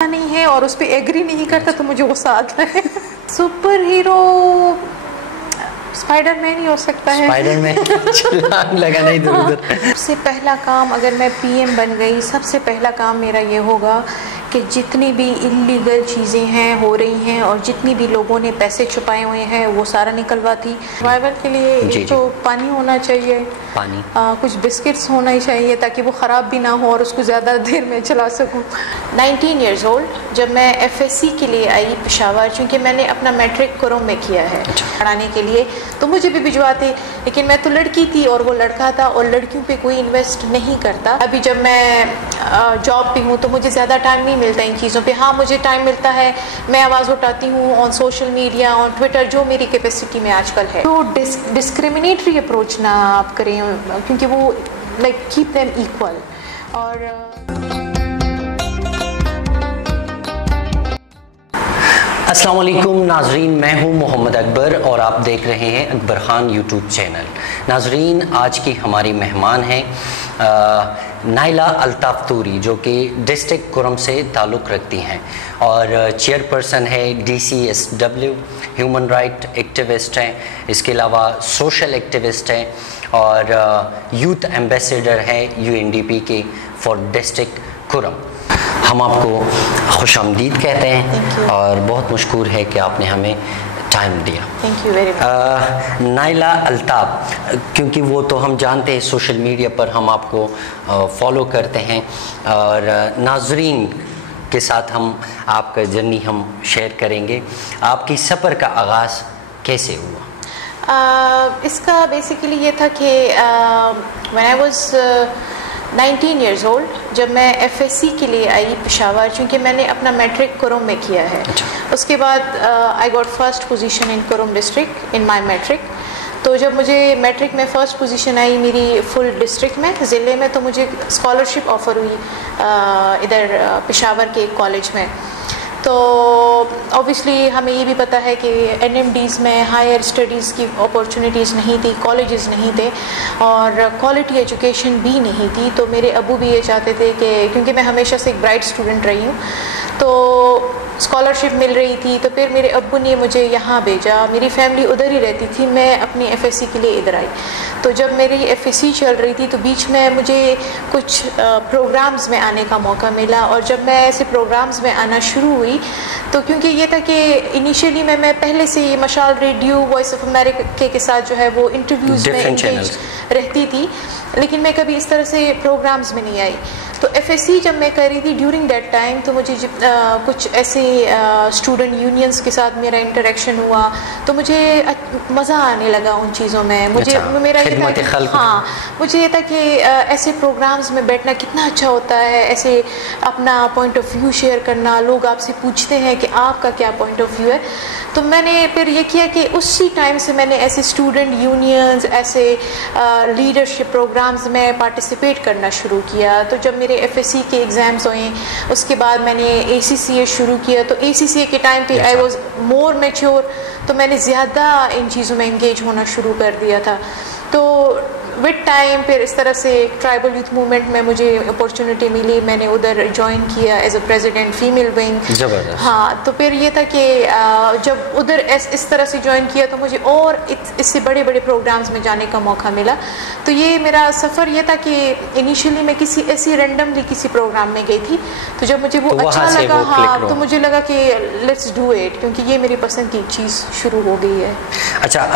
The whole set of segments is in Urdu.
نہیں ہے اور اس پہ ایگری نہیں کرتا تو مجھے غصہ آتا ہے. سپر ہیرو اسپائڈر مین ہی ہو سکتا ہے. اسپائڈر مین چھلانگ لگانا ادھر ادھر. سب سے پہلا کام اگر میں پی ایم بن گئی، سب سے پہلا کام میرا یہ ہوگا کہ جتنی بھی انلیگل چیزیں ہیں ہو رہی ہیں اور جتنی بھی لوگوں نے پیسے چھپائے ہوئے ہیں وہ سارا نکلواتی. سروائیول کے لیے تو پانی ہونا چاہیے، پانی، کچھ بسکٹس ہونا ہی چاہیے تاکہ وہ خراب بھی نہ ہو اور اس کو زیادہ دیر میں چلا سکوں. 19 ایئرز اولڈ جب میں ایف ایس سی کے لیے آئی پشاور، چونکہ میں نے اپنا میٹرک کرم میں کیا ہے پڑھانے کے لیے، تو مجھے بھی بھجواتے، لیکن میں تو لڑکی تھی اور وہ لڑکا تھا اور لڑکیوں پہ کوئی انویسٹ نہیں کرتا. ابھی جب میں جاب پہ ہوں تو مجھے زیادہ ٹائم نہیں ملتا ان چیزوں پہ. ہاں مجھے ٹائم ملتا ہے، میں آواز اٹھاتی ہوں on social media, on Twitter, جو میری کیپیسٹی میں آج کل ہے. تو ڈسکریمنیٹری اپروچ نہ آپ کریں، کیونکہ وہ لائک کیپ دیم ایکول. اور السلام علیکم ناظرین، میں ہوں محمد اکبر اور آپ دیکھ رہے ہیں اکبر خان یوٹیوب چینل. ناظرین، آج کی ہماری مہمان ہیں نائلہ الطاف توری، جو کہ ڈسٹرکٹ کرم سے تعلق رکھتی ہیں اور چیئر پرسن ہے DCSW، ہیومن رائٹ ایکٹیوسٹ ہیں، اس کے علاوہ سوشل ایکٹیوسٹ ہیں اور یوتھ ایمبیسیڈر ہے UNDP کے فار ڈسٹرکٹ کرم. ہم آپ کو خوش آمدید کہتے ہیں اور بہت مشکور ہے کہ آپ نے ہمیں ٹائم دیا. Thank you very much. Naila Altaf, کیونکہ وہ تو ہم جانتے ہیں سوشل میڈیا پر ہم آپ کو فالو کرتے ہیں اور ناظرین کے ساتھ ہم آپ کا جرنی ہم شیئر کریں گے. آپ کی سفر کا آغاز کیسے ہوا؟ اس کا بیسیکلی یہ تھا کہ when I was 19 years old جب میں ایف ایس سی کے لیے آئی پشاور، چونکہ میں نے اپنا میٹرک کرم میں کیا ہے. اس کے بعد I got first position in کرم ڈسٹرکٹ ان مائی میٹرک. تو جب مجھے میٹرک میں فرسٹ پوزیشن آئی میری فل ڈسٹرکٹ میں، ضلع میں، تو مجھے اسکالرشپ آفر ہوئی ادھر پشاور کے ایک کالج میں. تو اوبیسلی ہمیں یہ بھی پتہ ہے کہ NMDs میں ہائر اسٹڈیز کی اپارچونیٹیز نہیں تھی، کالجز نہیں تھے اور کوالٹی ایجوکیشن بھی نہیں تھی. تو میرے ابو بھی یہ چاہتے تھے کہ کیونکہ میں ہمیشہ سے ایک برائٹ اسٹوڈنٹ رہی ہوں تو اسکالرشپ مل رہی تھی، تو پھر میرے ابو نے مجھے یہاں بھیجا. میری فیملی ادھر ہی رہتی تھی، میں اپنی ایف ایس سی کے لیے ادھر آئی. تو جب میری ایف ایس سی چل رہی تھی تو بیچ میں مجھے کچھ پروگرامز میں آنے کا موقع ملا اور جب میں ایسے پروگرامز میں آنا شروع ہوئی تو کیونکہ یہ تھا کہ انیشیلی میں پہلے سے یہ Mashal radio, voice of America کے ساتھ جو ہے وہ انٹرویوز میں انگیج رہتی تھی، لیکن میں کبھی اس طرح سے پروگرامز میں نہیں آئی. تو ایف ایس سی جب میں کر رہی تھی ڈیورنگ دیٹ ٹائم تو مجھے کچھ ایسے اسٹوڈنٹ یونینس کے ساتھ میرا انٹریکشن ہوا تو مجھے مزہ آنے لگا ان چیزوں میں. مجھے میرا یہ تھا کہ ہاں مجھے یہ تھا کہ ایسے پروگرامز میں بیٹھنا کتنا اچھا ہوتا ہے، ایسے اپنا پوائنٹ آف ویو شیئر کرنا، لوگ آپ سے پوچھتے ہیں کہ آپ کا کیا پوائنٹ آف ویو ہے. تو میں نے پھر یہ کیا کہ اسی ٹائم سے میں نے ایسے اسٹوڈنٹ یونینز، ایسے لیڈرشپ پروگرامز میں پارٹیسپیٹ کرنا شروع کیا. تو جب میرے ایف ایس سی کے ایگزامز ہوئے اس کے بعد میں نے ACCA شروع کیا. تو ACCA کے ٹائم پہ آئی واز مور میچور، تو میں نے زیادہ ان چیزوں میں انگیج ہونا شروع کر دیا تھا. تو وتھ ٹائم پھر اس طرح سے ٹرائبل یوتھ موومنٹ میں مجھے اپارچونیٹی ملی، میں نے ادھر جوائن کیا as a president female wing. ہاں تو پھر یہ تھا کہ جب ادھر اس طرح سے جوائن کیا تو مجھے اور اس سے بڑے بڑے پروگرامز میں جانے کا موقع ملا. تو یہ میرا سفر یہ تھا کہ انیشیلی میں کسی ایسی رینڈملی کسی پروگرام میں گئی تھی تو جب مجھے وہ اچھا لگا، ہاں تو مجھے لگا کہ لیٹس ڈو اٹ، کیونکہ یہ میری پسند کی چیز شروع ہو گئی ہے. اچھا،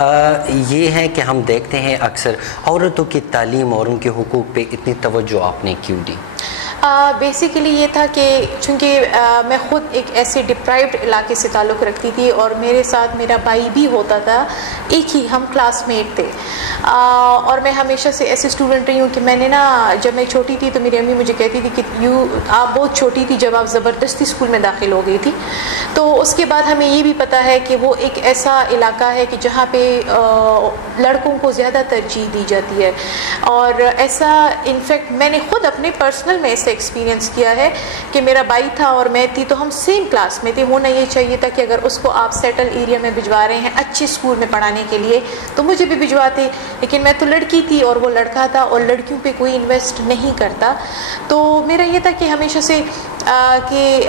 یہ ہے کہ ہم دیکھتے ہیں اکثر عورتوں کی تعلیم اور ان کے حقوق پہ اتنی توجہ آپ نے کیوں دی؟ بیسیکلی یہ تھا کہ چونکہ میں خود ایک ایسے ڈپرائیوڈ علاقے سے تعلق رکھتی تھی اور میرے ساتھ میرا بھائی بھی ہوتا تھا، ایک ہی ہم کلاس میٹ تھے اور میں ہمیشہ سے ایسے اسٹوڈنٹ رہی ہوں کہ میں نے نا جب میں چھوٹی تھی تو میری امی مجھے کہتی تھی کہ آپ بہت چھوٹی تھی جب آپ زبردستی اسکول میں داخل ہو گئی تھی. تو اس کے بعد ہمیں یہ بھی پتہ ہے کہ وہ ایک ایسا علاقہ ہے کہ جہاں پہ لڑکوں کو زیادہ ترجیح دی جاتی ہے اور ایسا انفیکٹ میں نے خود اپنے پرسنل میں ایسے ایکسپیرینس کیا ہے کہ میرا بھائی تھا اور میں تھی تو ہم سیم کلاس میں تھے. ہونا یہ چاہیے تھا کہ اگر اس کو آپ سیٹل ایریا میں بھجوا رہے ہیں اچھے اسکول میں پڑھانے کے لیے تو مجھے بھی بھجواتے، لیکن میں تو لڑکی تھی اور وہ لڑکا تھا اور لڑکیوں پہ کوئی انویسٹ نہیں کرتا. تو میرا یہ تھا کہ ہمیشہ سے کہ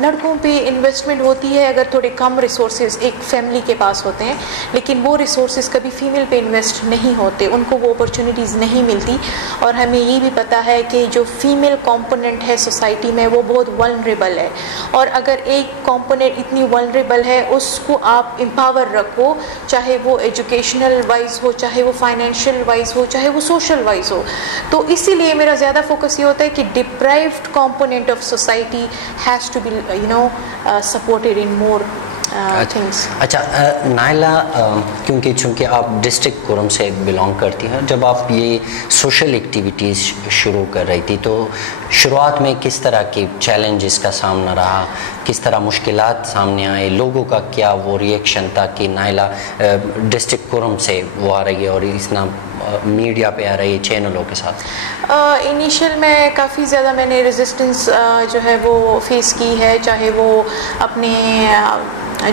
لڑکوں پہ انویسٹمنٹ ہوتی ہے اگر تھوڑے کم ریسورسز ایک فیملی کے پاس ہوتے ہیں، لیکن وہ ریسورسز کبھی فیمیل پہ انویسٹ نہیں ہوتے، ان کو وہ اپرچونیٹیز نہیں ملتی. اور ہمیں یہ بھی پتہ ہے کہ جو فیمیل کمپوننٹ ہے سوسائٹی میں وہ بہت ولنریبل ہے، اور اگر ایک کمپوننٹ اتنی ولنریبل ہے اس کو آپ امپاور رکھو، چاہے وہ ایجوکیشنل وائز ہو، چاہے وہ فائنینشیل وائز ہو، چاہے وہ سوشل وائز ہو. تو اسی لیے میرا زیادہ فوکس یہ ہوتا ہے کہ deprived component of society has to be supported in more things. اچھا نائلہ، کیونکہ چونکہ آپ ڈسٹرکٹ کورم سے بلانگ کرتی ہیں، جب آپ یہ سوشل ایکٹیویٹیز شروع کر رہی تھی تو شروعات میں کس طرح کے چیلنجز کا سامنا رہا، کس طرح مشکلات سامنے آئے، لوگوں کا کیا وہ ریئیکشن تھا کہ نائلہ ڈسٹرکٹ کورم سے وہ آ رہی ہے اور اس نام میڈیا پہ آ رہی ہے چینلوں کے ساتھ؟ انیشیل میں کافی زیادہ میں نے ریزسٹنس جو ہے وہ فیس کی ہے، چاہے وہ اپنے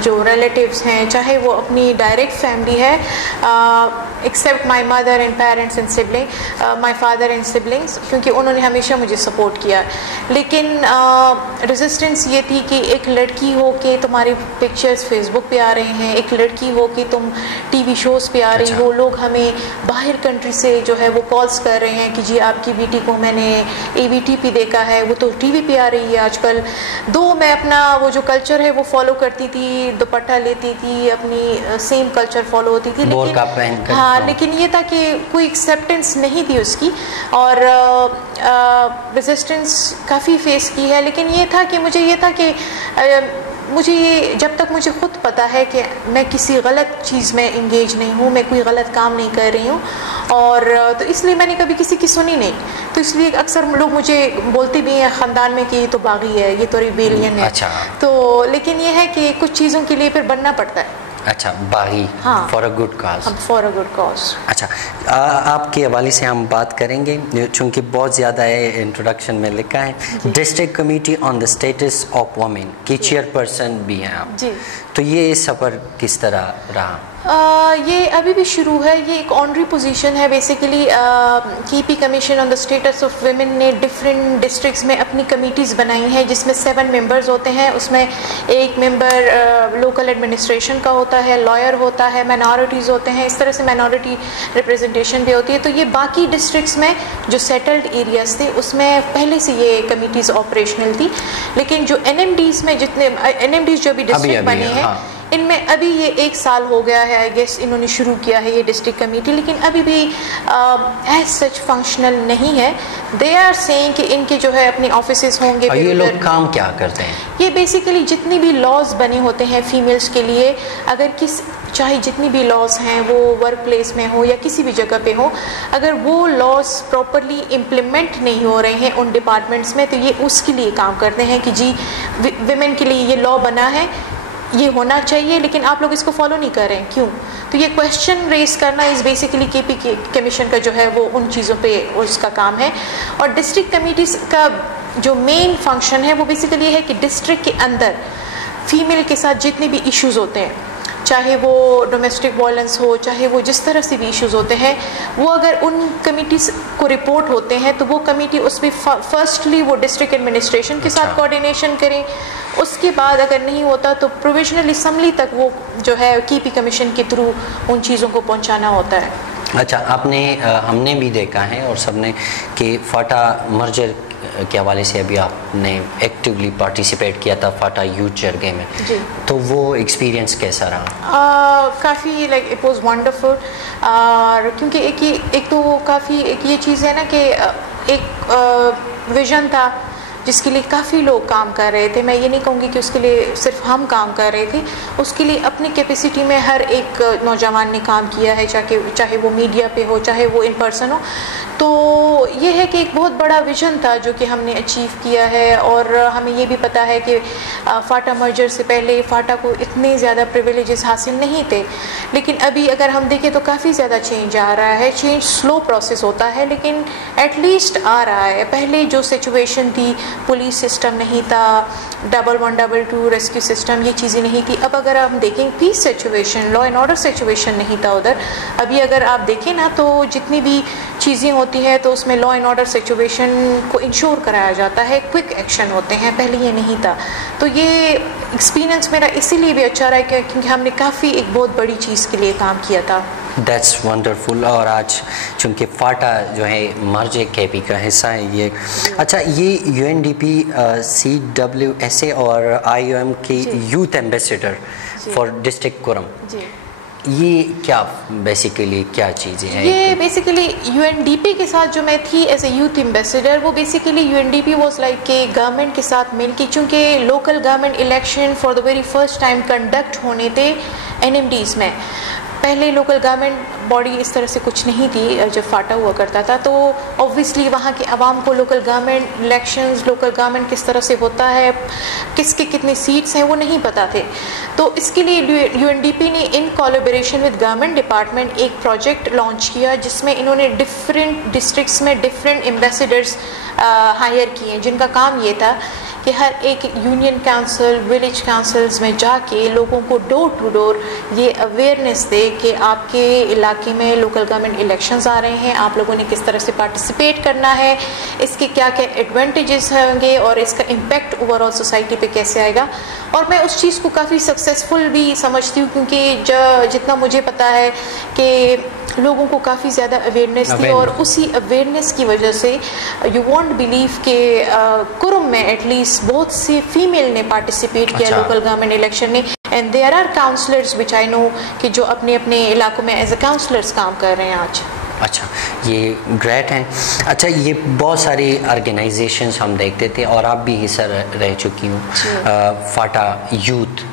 جو ریلیٹیوز ہیں، چاہے وہ اپنی ڈائریکٹ فیملی ہے، accept my mother and parents and sibling, my father and siblings, کیونکہ انہوں نے ہمیشہ مجھے سپورٹ کیا. لیکن ریزسٹنس یہ تھی کہ ایک لڑکی ہو کے تمہاری پکچرز فیس بک پہ آ رہے ہیں، ایک لڑکی ہو کہ تم ٹی وی شوز پہ آ رہی ہو، لوگ ہمیں باہر کنٹری سے جو ہے وہ کالز کر رہے ہیں کہ جی آپ کی بیٹی کو میں نے اے وی ٹی پہ دیکھا ہے، وہ تو ٹی وی پہ آ رہی ہے آج کل. میں اپنا وہ جو کلچر ہے وہ فالو کرتی تھی، دوپٹہ لیتی تھی، اپنی سیم کلچر فالو ہوتی تھی، لیکن لیکن یہ تھا کہ کوئی ایکسیپٹنس نہیں تھی اس کی، اور ریزسٹنس کافی فیس کی ہے. لیکن یہ تھا کہ مجھے یہ جب تک مجھے خود پتہ ہے کہ میں کسی غلط چیز میں انگیج نہیں ہوں، میں کوئی غلط کام نہیں کر رہی ہوں، اور تو اس لیے میں نے کبھی کسی کی سنی نہیں. تو اس لیے اکثر لوگ مجھے بولتے بھی ہیں خاندان میں کہ یہ تو باغی ہے، یہ تو ریبیلین ہے. تو لیکن یہ ہے کہ کچھ چیزوں کے لیے پھر بننا پڑتا ہے. اچھا، باغی for a good cause. For a good cause. اچھا، آپ کے حوالے سے ہم بات کریں گے چونکہ بہت زیادہ ہے، انٹروڈکشن میں لکھا ہے district committee on the status of women کی چیئر پرسن بھی ہیں آپ. جی. تو یہ سفر کس طرح رہا؟ یہ ابھی بھی شروع ہے، یہ ایک آنری پوزیشن ہے. Basically K P commission on the status of women نے ڈفرینٹ ڈسٹرکٹس میں اپنی کمیٹیز بنائی ہیں جس میں 7 ممبرز ہوتے ہیں. اس میں ایک ممبر لوکل ایڈمنسٹریشن کا ہوتا ہے، لائر ہوتا ہے، مائنورٹیز ہوتے ہیں، اس طرح سے مائنورٹی ریپریزنٹیشن بھی ہوتی ہے. تو یہ باقی ڈسٹرکٹس میں جو سیٹلڈ ایریاز تھے اس میں پہلے سے یہ کمیٹیز آپریشنل تھی. لیکن جو این ایم ڈیز میں جتنے این ایم ڈیز جو بھی ڈسٹرکٹ بنے ہیں ان میں ابھی یہ 1 سال ہو گیا ہے آئی گیس انہوں نے شروع کیا ہے یہ ڈسٹرکٹ کمیٹی، لیکن ابھی بھی ایز سچ فنکشنل نہیں ہے. دے آر سیئنگ کہ ان کے جو ہے اپنے آفیسز ہوں گے. یہ لوگ کام کیا کرتے ہیں؟ یہ بیسیکلی جتنی بھی لاز بنے ہوتے ہیں فیمیلز کے لیے، اگر چاہے جتنی بھی لاز ہیں وہ ورک پلیس میں ہو یا کسی بھی جگہ پہ ہو، اگر وہ لاز پراپرلی امپلیمنٹ نہیں ہو رہے ہیں ان ڈپارٹمنٹس میں تو یہ اس کے لیے کام کرتے ہیں کہ جی ویمن کے لیے یہ لا بنا ہے، یہ ہونا چاہیے، لیکن آپ لوگ اس کو فالو نہیں کر رہے ہیں، کیوں؟ تو یہ کویشچن ریز کرنا از بیسیکلی کے پی کمیشن کا جو ہے وہ ان چیزوں پہ اس کا کام ہے. اور ڈسٹرکٹ کمیٹیز کا جو مین فنکشن ہے وہ بیسیکلی یہ ہے کہ ڈسٹرکٹ کے اندر فیمیل کے ساتھ جتنے بھی ایشوز ہوتے ہیں، چاہے وہ ڈومیسٹک وائلنس ہو، چاہے وہ جس طرح سے بھی ایشوز ہوتے ہیں، وہ اگر ان کمیٹیز کو رپورٹ ہوتے ہیں تو وہ کمیٹی اس میں فرسٹلی وہ ڈسٹرکٹ ایڈمنسٹریشن کے ساتھ کوآرڈینیشن کریں. اس کے بعد اگر نہیں ہوتا تو پروویژنل اسمبلی تک وہ جو ہے کی پی کمیشن کے تھرو ان چیزوں کو پہنچانا ہوتا ہے. اچھا، ہم نے بھی دیکھا ہے اور سب نے کہ فاٹا مرجر کے حوالے سے ابھی آپ نے ایکٹیولی پارٹیسپیٹ کیا تھا فاٹا یوتھ جرگے میں. جی. تو وہ ایکسپیرینس کیسا رہا؟ کافی اٹ واز ونڈرفل. اور کیونکہ ایک تو کافی ایک یہ چیز ہے نا کہ ایک ویژن تھا جس کے لیے کافی لوگ کام کر رہے تھے. میں یہ نہیں کہوں گی کہ اس کے لیے صرف ہم کام کر رہے تھے، اس کے لیے اپنی کیپیسٹی میں ہر ایک نوجوان نے کام کیا ہے، چاہے وہ میڈیا پہ ہو، چاہے وہ ان پرسن ہو. تو یہ ہے کہ ایک بہت بڑا ویژن تھا جو کہ ہم نے اچیو کیا ہے. اور ہمیں یہ بھی پتہ ہے کہ فاٹا مرجر سے پہلے فاٹا کو اتنے زیادہ پریویلیجز حاصل نہیں تھے، لیکن ابھی اگر ہم دیکھیں تو کافی زیادہ چینج آ رہا ہے. چینج سلو پروسیس ہوتا ہے لیکن ایٹ لیسٹ آ رہا ہے. پہلے جو سچویشن تھی، پولیس سسٹم نہیں تھا، 112 ریسکیو سسٹم، یہ چیزیں نہیں تھی. اب اگر ہم دیکھیں peace situation, law and order situation نہیں تھا ادھر. ابھی اگر آپ دیکھیں نا تو جتنی بھی چیزیں ہوتی ہیں تو اس میں لا اینڈ آرڈر سچویشن کو انشور کرایا جاتا ہے, کوئک ایکشن ہوتے ہیں, پہلے یہ نہیں تھا. تو یہ ایکسپیرینس میرا اسی لیے بھی اچھا رہا ہے کیونکہ ہم نے کافی ایک بہت بڑی چیز کے لیے کام کیا تھا. That's wonderful. اور آج چونکہ فاٹا جو ہے مرج کے پی کا حصہ ہے یہ. اچھا, یہ UNDP CWSA اور IOM کی یوتھ ایمبیسیڈر فار ڈسٹرکٹ کرم, یہ کیا بیسیکلی کیا چیزیں ہیں؟ یہ بیسیکلی UNDP کے ساتھ جو میں تھی ایز اے یوتھ ایمبیسیڈر, وہ بیسیکلی UNDP واز لائک کہ گورنمنٹ کے ساتھ مل کے, چونکہ local government election for the very first time conduct ہونے تھے NMDs میں. پہلے لوکل گورنمنٹ باڈی اس طرح سے کچھ نہیں تھی جب فاٹا ہوا کرتا تھا, تو اوبویسلی وہاں کے عوام کو local government elections, local government کس طرح سے ہوتا ہے, کس کے کتنے سیٹس ہیں, وہ نہیں پتہ تھے. تو اس کے لیے UNDP نے ان کولیبریشن ود گورنمنٹ ڈپارٹمنٹ ایک پروجیکٹ لانچ کیا جس میں انہوں نے ڈفرینٹ ڈسٹرکٹس میں ڈفرینٹ ایمبیسیڈرس ہائر کیے, جن کا کام یہ تھا کہ ہر ایک یونین کاؤنسل, ولیج کاؤنسلز میں جا کے لوگوں کو ڈور ٹو ڈور یہ اویئرنیس دے کہ آپ کے علاقے میں لوکل گورنمنٹ الیکشنز آ رہے ہیں, آپ لوگوں نے کس طرح سے پارٹیسپیٹ کرنا ہے, اس کے کیا کیا ایڈوانٹیجز ہوں گے اور اس کا امپیکٹ اوور آل سوسائٹی پہ کیسے آئے گا. اور میں اس چیز کو کافی سکسیزفل بھی سمجھتی ہوں کیونکہ جتنا مجھے پتہ ہے کہ لوگوں کو کافی زیادہ اویئرنیس تھی, اور اسی اویئرنیس کی وجہ سے یو وونٹ بلیو کہ کرم میں ایٹ لیسٹ بہت سی فیمیل نے پارٹیسپیٹ کیا لوکل گورنمنٹ الیکشن میں. اینڈ دیر آر کاؤنسلرز وچ آئی نو کہ جو اپنے اپنے علاقوں میں ایز اے کاؤنسلرز کام کر رہے ہیں آج. اچھا, یہ گریٹ ہیں. اچھا, یہ بہت ساری آرگنائزیشنز ہم دیکھتے تھے اور آپ بھی حصہ رہ چکی ہوں, فاٹا یوتھ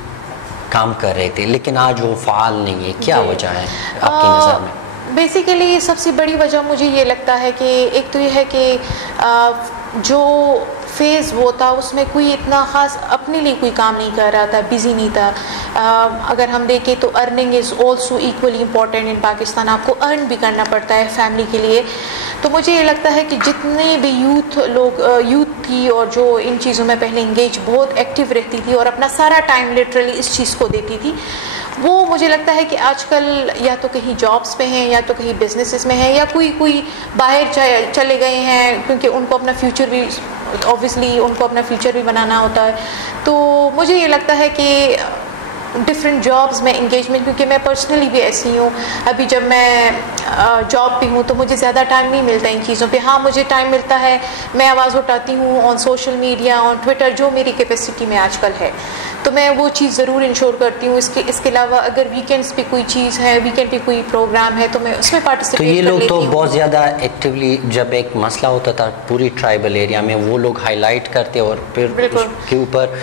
کام کر رہے تھے, لیکن آج وہ فعال نہیں ہے, کیا وجہ ہے آپ کی نظر میں؟ بیسیکلی سب سے بڑی وجہ مجھے یہ لگتا ہے کہ ایک تو یہ ہے کہ جو فیز وہ تھا اس میں کوئی اتنا خاص اپنے لیے کوئی کام نہیں کر رہا تھا, بزی نہیں تھا. اگر ہم دیکھیں تو earning is also equally important in Pakistan, آپ کو ارن بھی کرنا پڑتا ہے فیملی کے لیے. تو مجھے یہ لگتا ہے کہ جتنے بھی یوتھ تھی اور جو ان چیزوں میں پہلے انگیج بہت ایکٹیو رہتی تھی اور اپنا سارا ٹائم لٹرلی اس چیز کو دیتی تھی, وہ مجھے لگتا ہے کہ آج کل یا تو کہیں جابس پہ ہیں یا تو کہیں بزنسز میں ہیں یا کوئی باہر چلے گئے ہیں, کیونکہ ان کو اپنا فیوچر بھی اوبویسلی ان کو اپنا فیوچر بھی بنانا ہوتا ہے. تو مجھے یہ لگتا ہے کہ ڈفرینٹ جابس میں انگیجمنٹ, کیونکہ میں پرسنلی بھی ایسی ہوں, ابھی جب میں جاب پہ ہوں تو مجھے زیادہ ٹائم نہیں ملتا ان چیزوں پہ. ہاں مجھے ٹائم ملتا ہے, میں آواز اٹھاتی ہوں on social media, on Twitter, جو میری کیپیسٹی میں آج کل ہے, تو میں وہ چیز ضرور انشور کرتی ہوں. اس کے علاوہ اگر ویکینڈس پہ کوئی چیز ہے, ویکینڈ پہ کوئی پروگرام ہے, تو میں اس میں پارٹیسپیٹ کر لیتی ہوں. تو یہ لوگ تو بہت زیادہ ایکٹیولی, جب ایک مسئلہ ہوتا تھا پوری ٹرائبل ایریا میں, وہ لوگ ہائی لائٹ کرتے اور پھر اس کے اوپر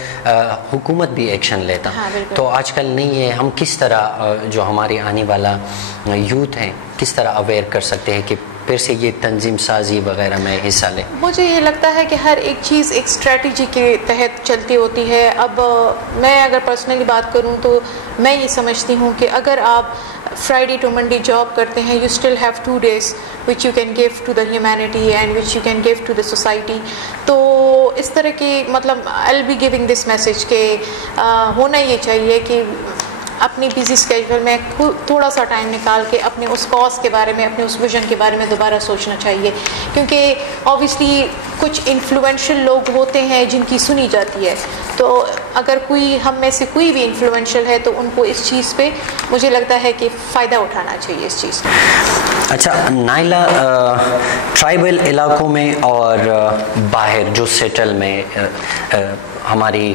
حکومت بھی ایکشن لیتا. تو آج کل نہیں ہے. ہم کس طرح جو ہماری آنے والا یوتھ ہیں کس طرح اویئر کر سکتے ہیں کہ پھر سے یہ تنظیم سازی وغیرہ میں حصہ لیں؟ مجھے یہ لگتا ہے کہ ہر ایک چیز ایک اسٹریٹجی کے تحت چلتی ہوتی ہے. اب میں اگر پرسنلی بات کروں تو میں یہ سمجھتی ہوں کہ اگر آپ فرائیڈے ٹو منڈے جاب کرتے ہیں, you still have 2 days which you can give to the humanity and which you can give to the society. تو اس طرح کی مطلب I will be giving this message کہ ہونا یہ چاہیے کہ اپنی بزی اسکیجول میں تھوڑا سا ٹائم نکال کے اپنے اس کاز کے بارے میں, اپنے اس ویژن کے بارے میں دوبارہ سوچنا چاہیے. کیونکہ آبویسلی کچھ انفلوئنشل لوگ ہوتے ہیں جن کی سنی جاتی ہے, تو اگر کوئی ہم میں سے کوئی بھی انفلوئنشل ہے تو ان کو اس چیز پہ مجھے لگتا ہے کہ فائدہ اٹھانا چاہیے اس چیز کا. اچھا نائلہ, ٹرائبل علاقوں میں اور باہر جو سیٹل میں ہماری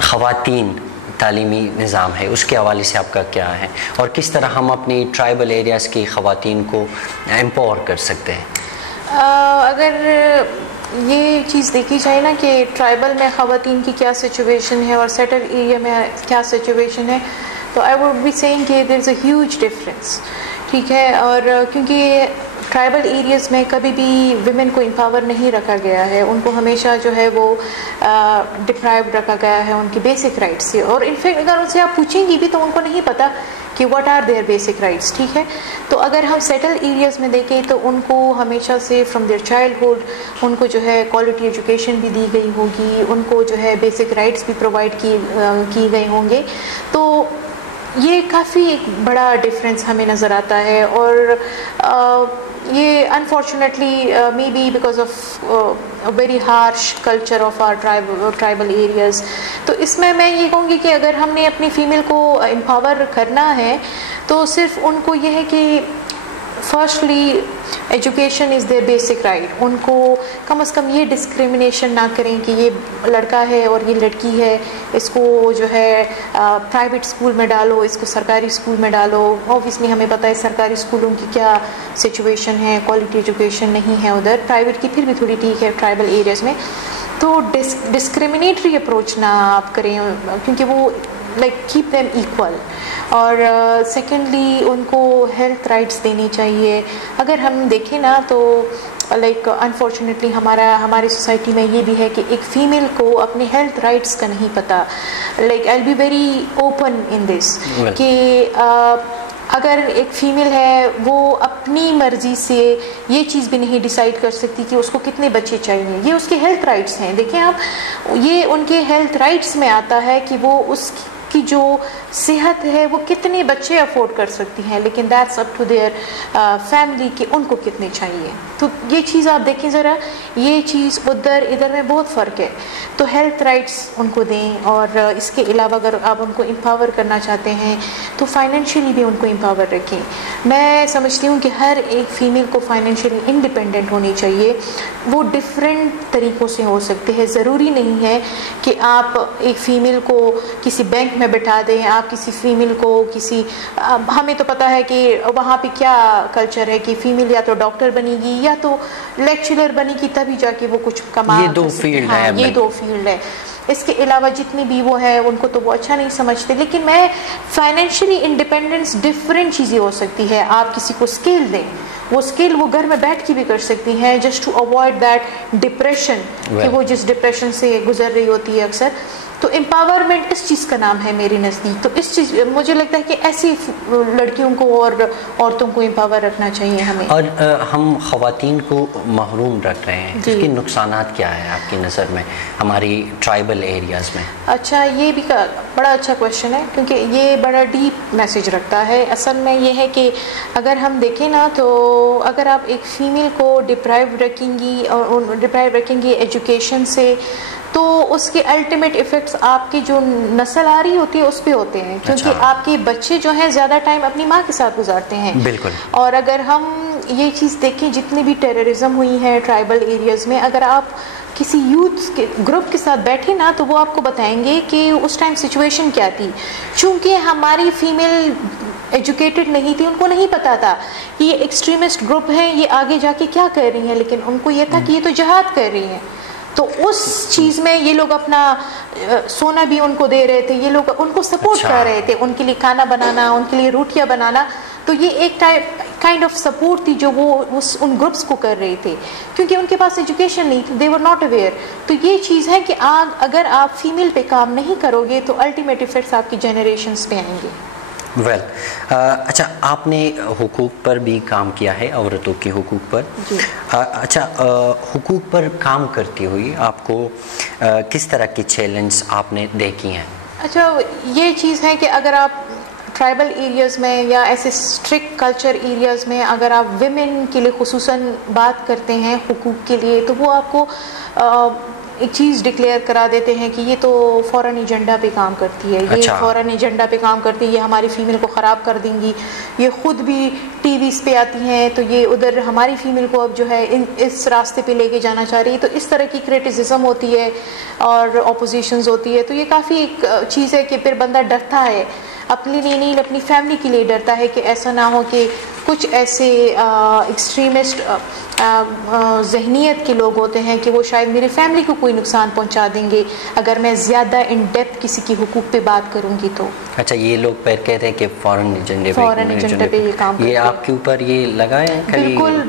خواتین تعلیمی نظام ہے, اس کے حوالے سے آپ کا کیا ہے, اور کس طرح ہم اپنی ٹرائبل ایریاز کی خواتین کو امپاور کر سکتے ہیں؟ اگر یہ چیز دیکھی جائے نا کہ ٹرائبل میں خواتین کی کیا سچویشن ہے اور سیٹل ایریا میں کیا سچویشن ہے, تو آئی ووڈ بی سیئنگ کہ دیر از اے ہیوج ڈفرینس. ٹھیک ہے, اور کیونکہ ٹرائبل ایریاز میں کبھی بھی ویمن کو امپاور نہیں رکھا گیا ہے, ان کو ہمیشہ جو ہے وہ ڈپرائیوڈ رکھا گیا ہے ان کی بیسک رائٹس سے. اور انفیکٹ اگر ان سے آپ پوچھیں گی بھی تو ان کو نہیں پتہ کہ what are their basic rights. ٹھیک ہے, تو اگر ہم سیٹل ایریاز میں دیکھیں تو ان کو ہمیشہ سے فرام دیئر چائلڈہڈ ان کو جو ہے کوالٹی ایجوکیشن بھی دی گئی ہوگی, ان کو جو ہے بیسک رائٹس بھی پرووائڈ کی گئے ہوں گے. تو یہ کافی ایک بڑا ڈفرینس ہمیں نظر آتا ہے، اور یہ unfortunately may be because of very harsh culture of our tribal areas. تو اس میں یہ کہوں گی کہ اگر ہم نے اپنی فیمیل کو امپاور کرنا ہے تو صرف ان کو یہ ہے کہ firstly education is their basic right. ان کو کم از کم یہ ڈسکریمنیشن نہ کریں کہ یہ لڑکا ہے اور یہ لڑکی ہے، اس کو جو ہے پرائیویٹ اسکول میں ڈالو، اس کو سرکاری اسکول میں ڈالو. اوبویسلی ہمیں پتہ ہے سرکاری اسکولوں کی کیا سچویشن ہے، کوالٹی ایجوکیشن نہیں ہے ادھر. پرائیویٹ کی پھر بھی تھوڑی ٹھیک ہے ٹرائبل ایریاز میں. تو ڈسکریمنیٹری اپروچ نہ آپ کریں، کیونکہ وہ لائک کیپ دیم ایکول. اور سیکنڈلی ان کو ہیلتھ رائٹس دینی چاہیے. اگر ہم دیکھیں نا تو لائک انفارچونیٹلی ہماری سوسائٹی میں یہ بھی ہے کہ ایک فیمیل کو اپنے ہیلتھ رائٹس کا نہیں پتہ. Like I be very open in this کہ اگر ایک فیمیل ہے وہ اپنی مرضی سے یہ چیز بھی نہیں ڈیسائیڈ کر سکتی کہ اس کو کتنے بچے چاہیے. یہ اس کے ہیلتھ رائٹس ہیں. دیکھیں آپ، یہ ان کے ہیلتھ رائٹس میں آتا ہے کہ وہ اس کی جو صحت ہے وہ کتنے بچے افورڈ کر سکتی ہیں، لیکن that's up to their family کہ ان کو کتنے چاہیے. تو یہ چیز آپ دیکھیں ذرا، یہ چیز ادھر میں بہت فرق ہے. تو ہیلتھ رائٹس ان کو دیں، اور اس کے علاوہ اگر آپ ان کو امپاور کرنا چاہتے ہیں تو فائنینشلی بھی ان کو امپاور رکھیں. میں سمجھتی ہوں کہ ہر ایک فیمیل کو فائنینشلی انڈیپینڈنٹ ہونی چاہیے. وہ ڈفرینٹ طریقوں سے ہو سکتے ہیں. ضروری نہیں ہے کہ آپ ایک فیمیل کو کسی بینک میں بٹھا دیں، آپ کسی فیمیل کو ہمیں تو پتہ ہے کہ وہاں پہ کیا کلچر ہے کہ فیمیل یا تو ڈاکٹر بنے گی یا تو لیکچرر بنے گی، تبھی جا کے وہ کچھ کما. یہ دو فیلڈ ہے. یہ دو فیلڈ ہے. اس کے علاوہ جتنی بھی وہ ہے ان کو تو وہ اچھا نہیں سمجھتے. لیکن میں فائنینشلی انڈیپینڈنس ڈفرینٹ چیزیں ہو سکتی ہے. آپ کسی کو اسکل دیں، وہ اسکل وہ گھر میں بیٹھ کے بھی کر سکتی ہیں، just to avoid that depression کہ وہ جس ڈپریشن سے گزر رہی ہوتی ہے اکثر. تو امپاورمنٹ اس چیز کا نام ہے میری نزدیک. تو اس چیز مجھے لگتا ہے کہ ایسی لڑکیوں کو اور عورتوں کو امپاور رکھنا چاہیے ہمیں. اور ہم خواتین کو محروم رکھ رہے ہیں، اس کے نقصانات کیا ہیں آپ کی نظر میں ہماری ٹرائبل ایریاز میں؟ اچھا، یہ بھی بڑا اچھا کوشچن ہے، کیونکہ یہ بڑا ڈیپ میسج رکھتا ہے. اصل میں یہ ہے کہ اگر ہم دیکھیں نا تو اگر آپ ایک فیمیل کو ڈپرائیو رکھیں گی ایجوکیشن سے، تو اس کے الٹیمیٹ ایفیکٹس آپ کی جو نسل آ رہی ہوتی ہے اس پہ ہوتے ہیں، کیونکہ آپ کے بچے جو ہیں زیادہ ٹائم اپنی ماں کے ساتھ گزارتے ہیں. بالکل. اور اگر ہم یہ چیز دیکھیں، جتنی بھی ٹیررزم ہوئی ہے ٹرائبل ایریاز میں، اگر آپ کسی یوتھ کے گروپ کے ساتھ بیٹھے نا تو وہ آپ کو بتائیں گے کہ اس ٹائم سچویشن کیا تھی. چونکہ ہماری فیمیل ایجوکیٹڈ نہیں تھی، ان کو نہیں پتا تھا کہ یہ ایکسٹریمسٹ گروپ ہیں، یہ آگے جا کے کیا کر رہی ہیں، لیکن ان کو یہ تھا کہ یہ تو جہاد کر رہی ہیں. تو اس چیز میں یہ لوگ اپنا سونا بھی ان کو دے رہے تھے، یہ لوگ ان کو سپورٹ کر رہے تھے، ان کے لیے کھانا بنانا، ان کے لیے روٹیاں بنانا. تو یہ ایک کائنڈ آف سپورٹ تھی جو وہ ان گروپس کو کر رہے تھے، کیونکہ ان کے پاس ایجوکیشن نہیں تھی، دے ور ناٹ اویئر. تو یہ چیز ہے کہ اگر آپ فیمیل پہ کام نہیں کرو گے تو الٹیمیٹ ایفیکٹس آپ کی جنریشنز پہ آئیں گے. ویل اچھا، آپ نے حقوق پر بھی کام کیا ہے، عورتوں کے حقوق پر. اچھا، حقوق پر کام کرتی ہوئی آپ کو کس طرح کی چیلنج آپ نے دیکھی ہیں؟ اچھا، یہ چیز ہے کہ اگر آپ ٹرائبل ایریاز میں یا ایسے اسٹرکٹ کلچر ایریاز میں اگر آپ ویمن کے لیے خصوصاً بات کرتے ہیں حقوق کے لیے، تو وہ آپ کو ایک چیز ڈکلیئر کرا دیتے ہیں کہ یہ تو فورن ایجنڈا پہ کام کرتی ہے، یہ فورن ایجنڈا پہ کام کرتی ہے، یہ ہماری فیمیل کو خراب کر دیں گی، یہ خود بھی ٹی ویز پہ آتی ہیں تو یہ ادھر ہماری فیمیل کو اب جو ہے اس راستے پہ لے کے جانا چاہ رہی ہے. تو اس طرح کی کریٹیسزم ہوتی ہے اور اپوزیشنز ہوتی ہے. تو یہ کافی ایک چیز ہے کہ پھر بندہ ڈرتا ہے، اپنے لیے نہیں اپنی فیملی کے لیے ڈرتا ہے کہ ایسا نہ ہو کہ کچھ ایسے ایکسٹریمسٹ ذہنیت کے لوگ ہوتے ہیں کہ وہ شاید میری فیملی کو کوئی نقصان پہنچا دیں گے اگر میں زیادہ ان ڈیپتھ کسی کی حقوق پہ بات کروں گی. تو اچھا، یہ لوگ پھر کہتے ہیں کہ فورن ایجنڈے پہ یہ کام یہ آپ کے اوپر یہ لگا ہے؟ بالکل.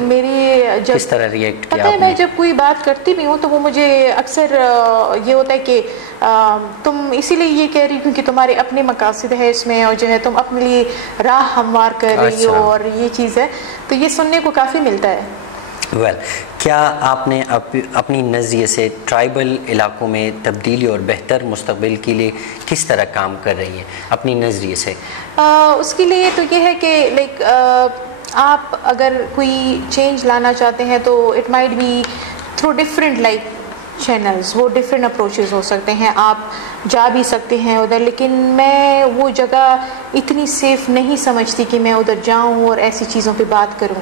میری جب کس طرح ریئیکٹ کیا پتہ ہے، میں جب کوئی بات کرتی بھی ہوں تو وہ مجھے اکثر یہ ہوتا ہے کہ تم اسی لیے یہ کہہ رہی کیونکہ تمہارے اپنے مقاصد ہے اس میں، اور جو ہے تم اپنے لیے راہ ہموار کر رہی ہو، اور یہ چیز ہے. تو یہ سننے کو کافی ملتا ہے. ویل کیا آپ نے اپنی نظریے سے ٹرائبل علاقوں میں تبدیلی اور بہتر مستقبل کے لیے کس طرح کام کر رہی ہیں اپنی نظریے سے؟ اس کے لیے تو یہ ہے کہ لائک آپ اگر کوئی چینج لانا چاہتے ہیں تو it might be through different like channels, وہ ڈفرینٹ اپروچز ہو سکتے ہیں، آپ جا بھی سکتے ہیں ادھر، لیکن میں وہ جگہ اتنی سیف نہیں سمجھتی کہ میں ادھر جاؤں اور ایسی چیزوں پہ بات کروں.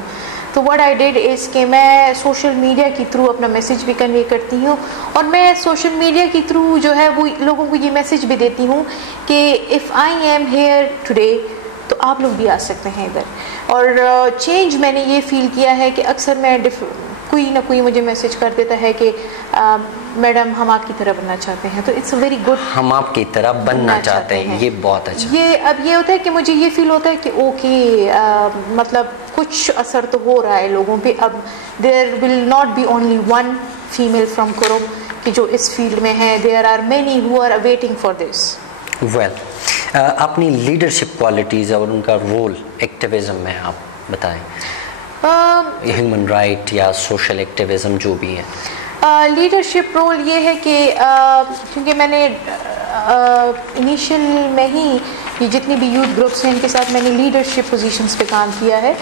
تو واٹ آئی ڈیڈ از کہ میں سوشل میڈیا کے تھرو اپنا میسیج بھی کنوے کرتی ہوں، اور میں سوشل میڈیا کے تھرو جو ہے وہ لوگوں کو یہ میسیج بھی دیتی ہوں کہ if I am here today تو آپ لوگ بھی آ سکتے ہیں ادھر. اور چینج میں نے یہ فیل کیا ہے کہ اکثر میں کوئی نہ کوئی مجھے میسیج کر دیتا ہے کہ میڈم ہم آپ کی طرح بننا چاہتے ہیں، تو اٹس ویری گڈ، ہم آپ کی طرح بننا چاہتے ہیں، یہ بہت اچھا. یہ اب یہ ہوتا ہے کہ مجھے یہ فیل ہوتا ہے کہ اوکے مطلب کچھ اثر تو ہو رہا ہے لوگوں پہ. اب there will not be only one female from Kurram کہ جو اس فیلڈ میں ہے، there are many who are waiting for this. Well اپنی لیڈرشپ کوالٹیز اور ان کا رول ایکٹیویزم میں آپ بتائیں، ہیومن رائٹ یا سوشل ایکٹیویزم جو بھی ہے. لیڈرشپ رول یہ ہے کہ کیونکہ میں نے انیشیل میں ہی یہ جتنی بھی یوتھ گروپس ہیں ان کے ساتھ میں نے لیڈرشپ پوزیشنز پہ کام کیا ہے.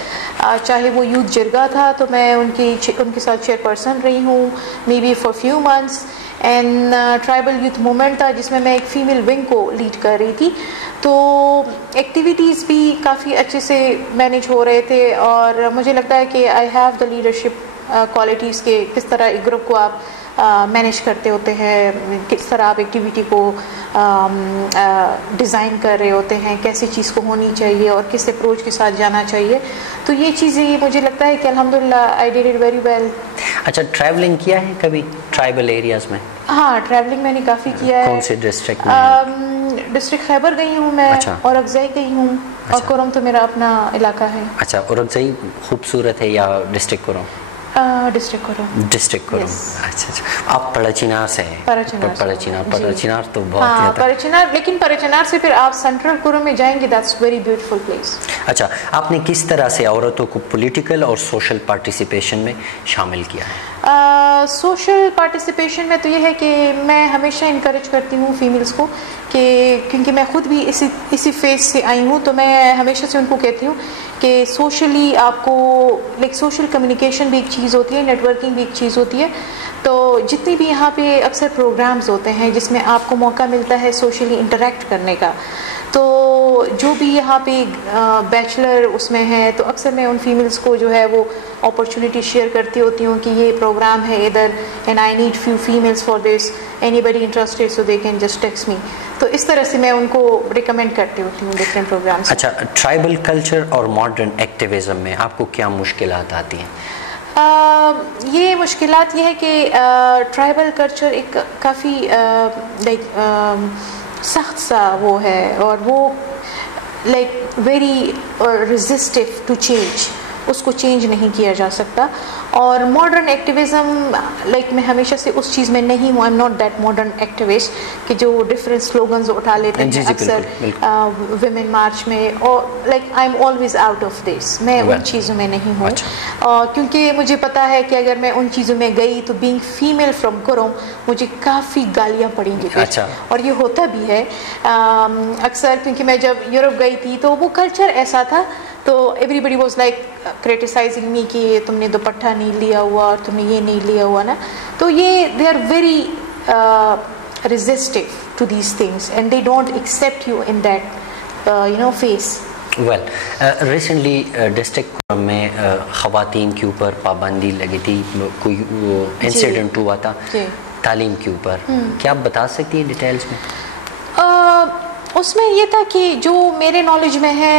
چاہے وہ یوتھ جرگا تھا تو میں ان کے ساتھ چیئر پرسن رہی ہوں maybe for few months, and tribal youth movement تھا جس میں میں ایک فیمیل ونگ کو لیڈ کر رہی تھی. تو ایکٹیویٹیز بھی کافی اچھے سے مینیج ہو رہے تھے، اور مجھے لگتا ہے کہ I have the leadership qualities کے کس طرح ایک گروپ کو آپ مینیج کرتے ہوتے ہیں، کس طرح آپ ایکٹیویٹی کو ڈیزائن کر رہے ہوتے ہیں، کیسی چیز کو ہونی چاہیے اور کس اپروچ کے ساتھ جانا چاہیے. تو یہ چیزیں مجھے لگتا ہے کہ الحمدللہ I did it very well. اچھا ٹریولنگ کیا ہے کبھی ٹرائبل ایریاز میں؟ ہاں ٹریولنگ میں نے کافی کیا ہے. کون سے ڈسٹرکٹ میں؟ ڈسٹرکٹ خیبر گئی ہوں میں، اور اگزئی گئی ہوں، اور کرم تو میرا اپنا علاقہ ہے. اچھا اور اگزئی خوبصورت ہے یا ڈسٹرکٹ کرم؟ ڈسٹرکٹ کرم. ڈسٹرکٹ کرم. اچھا اچھا آپ پڑچینار سے ہیں؟ پڑچینار تو بہت ہاں پڑچینار، لیکن پڑچینار سے پھر آپ سینٹرل کرم میں جائیں گے، دیٹس ویری بیوٹیفل پلیس. اچھا آپ نے کس طرح سے عورتوں کو پولیٹیکل اور سوشل پارٹیسپیشن میں شامل کیا ہے؟ سوشل پارٹیسپیشن میں تو یہ ہے کہ میں ہمیشہ انکریج کرتی ہوں فیمیلز کو، کہ کیونکہ میں خود بھی اسی فیز سے آئی ہوں، تو میں ہمیشہ سے ان کو کہتی ہوں کہ سوشلی آپ کو لائک سوشل کمیونیکیشن بھی ایک چیز ہوتی ہے، نیٹ ورکنگ بھی ایک چیز ہوتی ہے. تو جتنی بھی یہاں پہ اکثر پروگرامز ہوتے ہیں جس میں آپ کو موقع ملتا ہے سوشلی انٹریکٹ کرنے کا، تو جو بھی یہاں پہ بیچلر اس میں ہے تو اکثر میں ان فیمیلز کو جو ہے وہ اپرچونیٹی شیئر کرتی ہوتی ہوں کہ یہ پروگرام ہے ادھر، and I need few females for this, anybody interested so they can just text me. تو اس طرح سے میں ان کو ریکمینڈ کرتی ہوتی ہوں ڈفرینٹ پروگرامس. اچھا ٹرائبل کلچر اور ماڈرن ایکٹیویزم میں آپ کو کیا مشکلات آتی ہیں؟ یہ مشکلات یہ ہے کہ ٹرائبل کلچر ایک کافی لائک سخت سا وہ ہے، اور وہ like very resistive to change, اس کو چینج نہیں کیا جا سکتا. اور ماڈرن ایکٹیویزم لائک میں ہمیشہ سے اس چیز میں نہیں ہوں، I am not that modern activist کہ جو ڈفرینٹ سلوگنز اٹھا لیتے ہیں اکثر ویمن مارچ میں، اور like I am always out of this. میں ان چیزوں میں نہیں ہوں، کیونکہ مجھے پتا ہے کہ اگر میں ان چیزوں میں گئی تو بینگ فیمیل فرام کرم مجھے کافی گالیاں پڑیں گی. اور یہ ہوتا بھی ہے اکثر، کیونکہ میں جب یورپ گئی تھی تو وہ کلچر ایسا تھا، تو everybody was like criticising me کہ تم نے دوپٹہ نہیں لیا ہوا اور تم نے یہ نہیں لیا ہوا نا. تو یہ they are very resistive to these things and they don't accept you in that phase. Well recently district Kurram میں خواتین کے اوپر پابندی لگی تھی، کوئی انسیڈنٹ ہوا تھا تعلیم کے اوپر، کیا آپ بتا سکتی ہیں ڈیٹیلز میں؟ اس میں یہ تھا کہ جو میرے نالج میں ہے،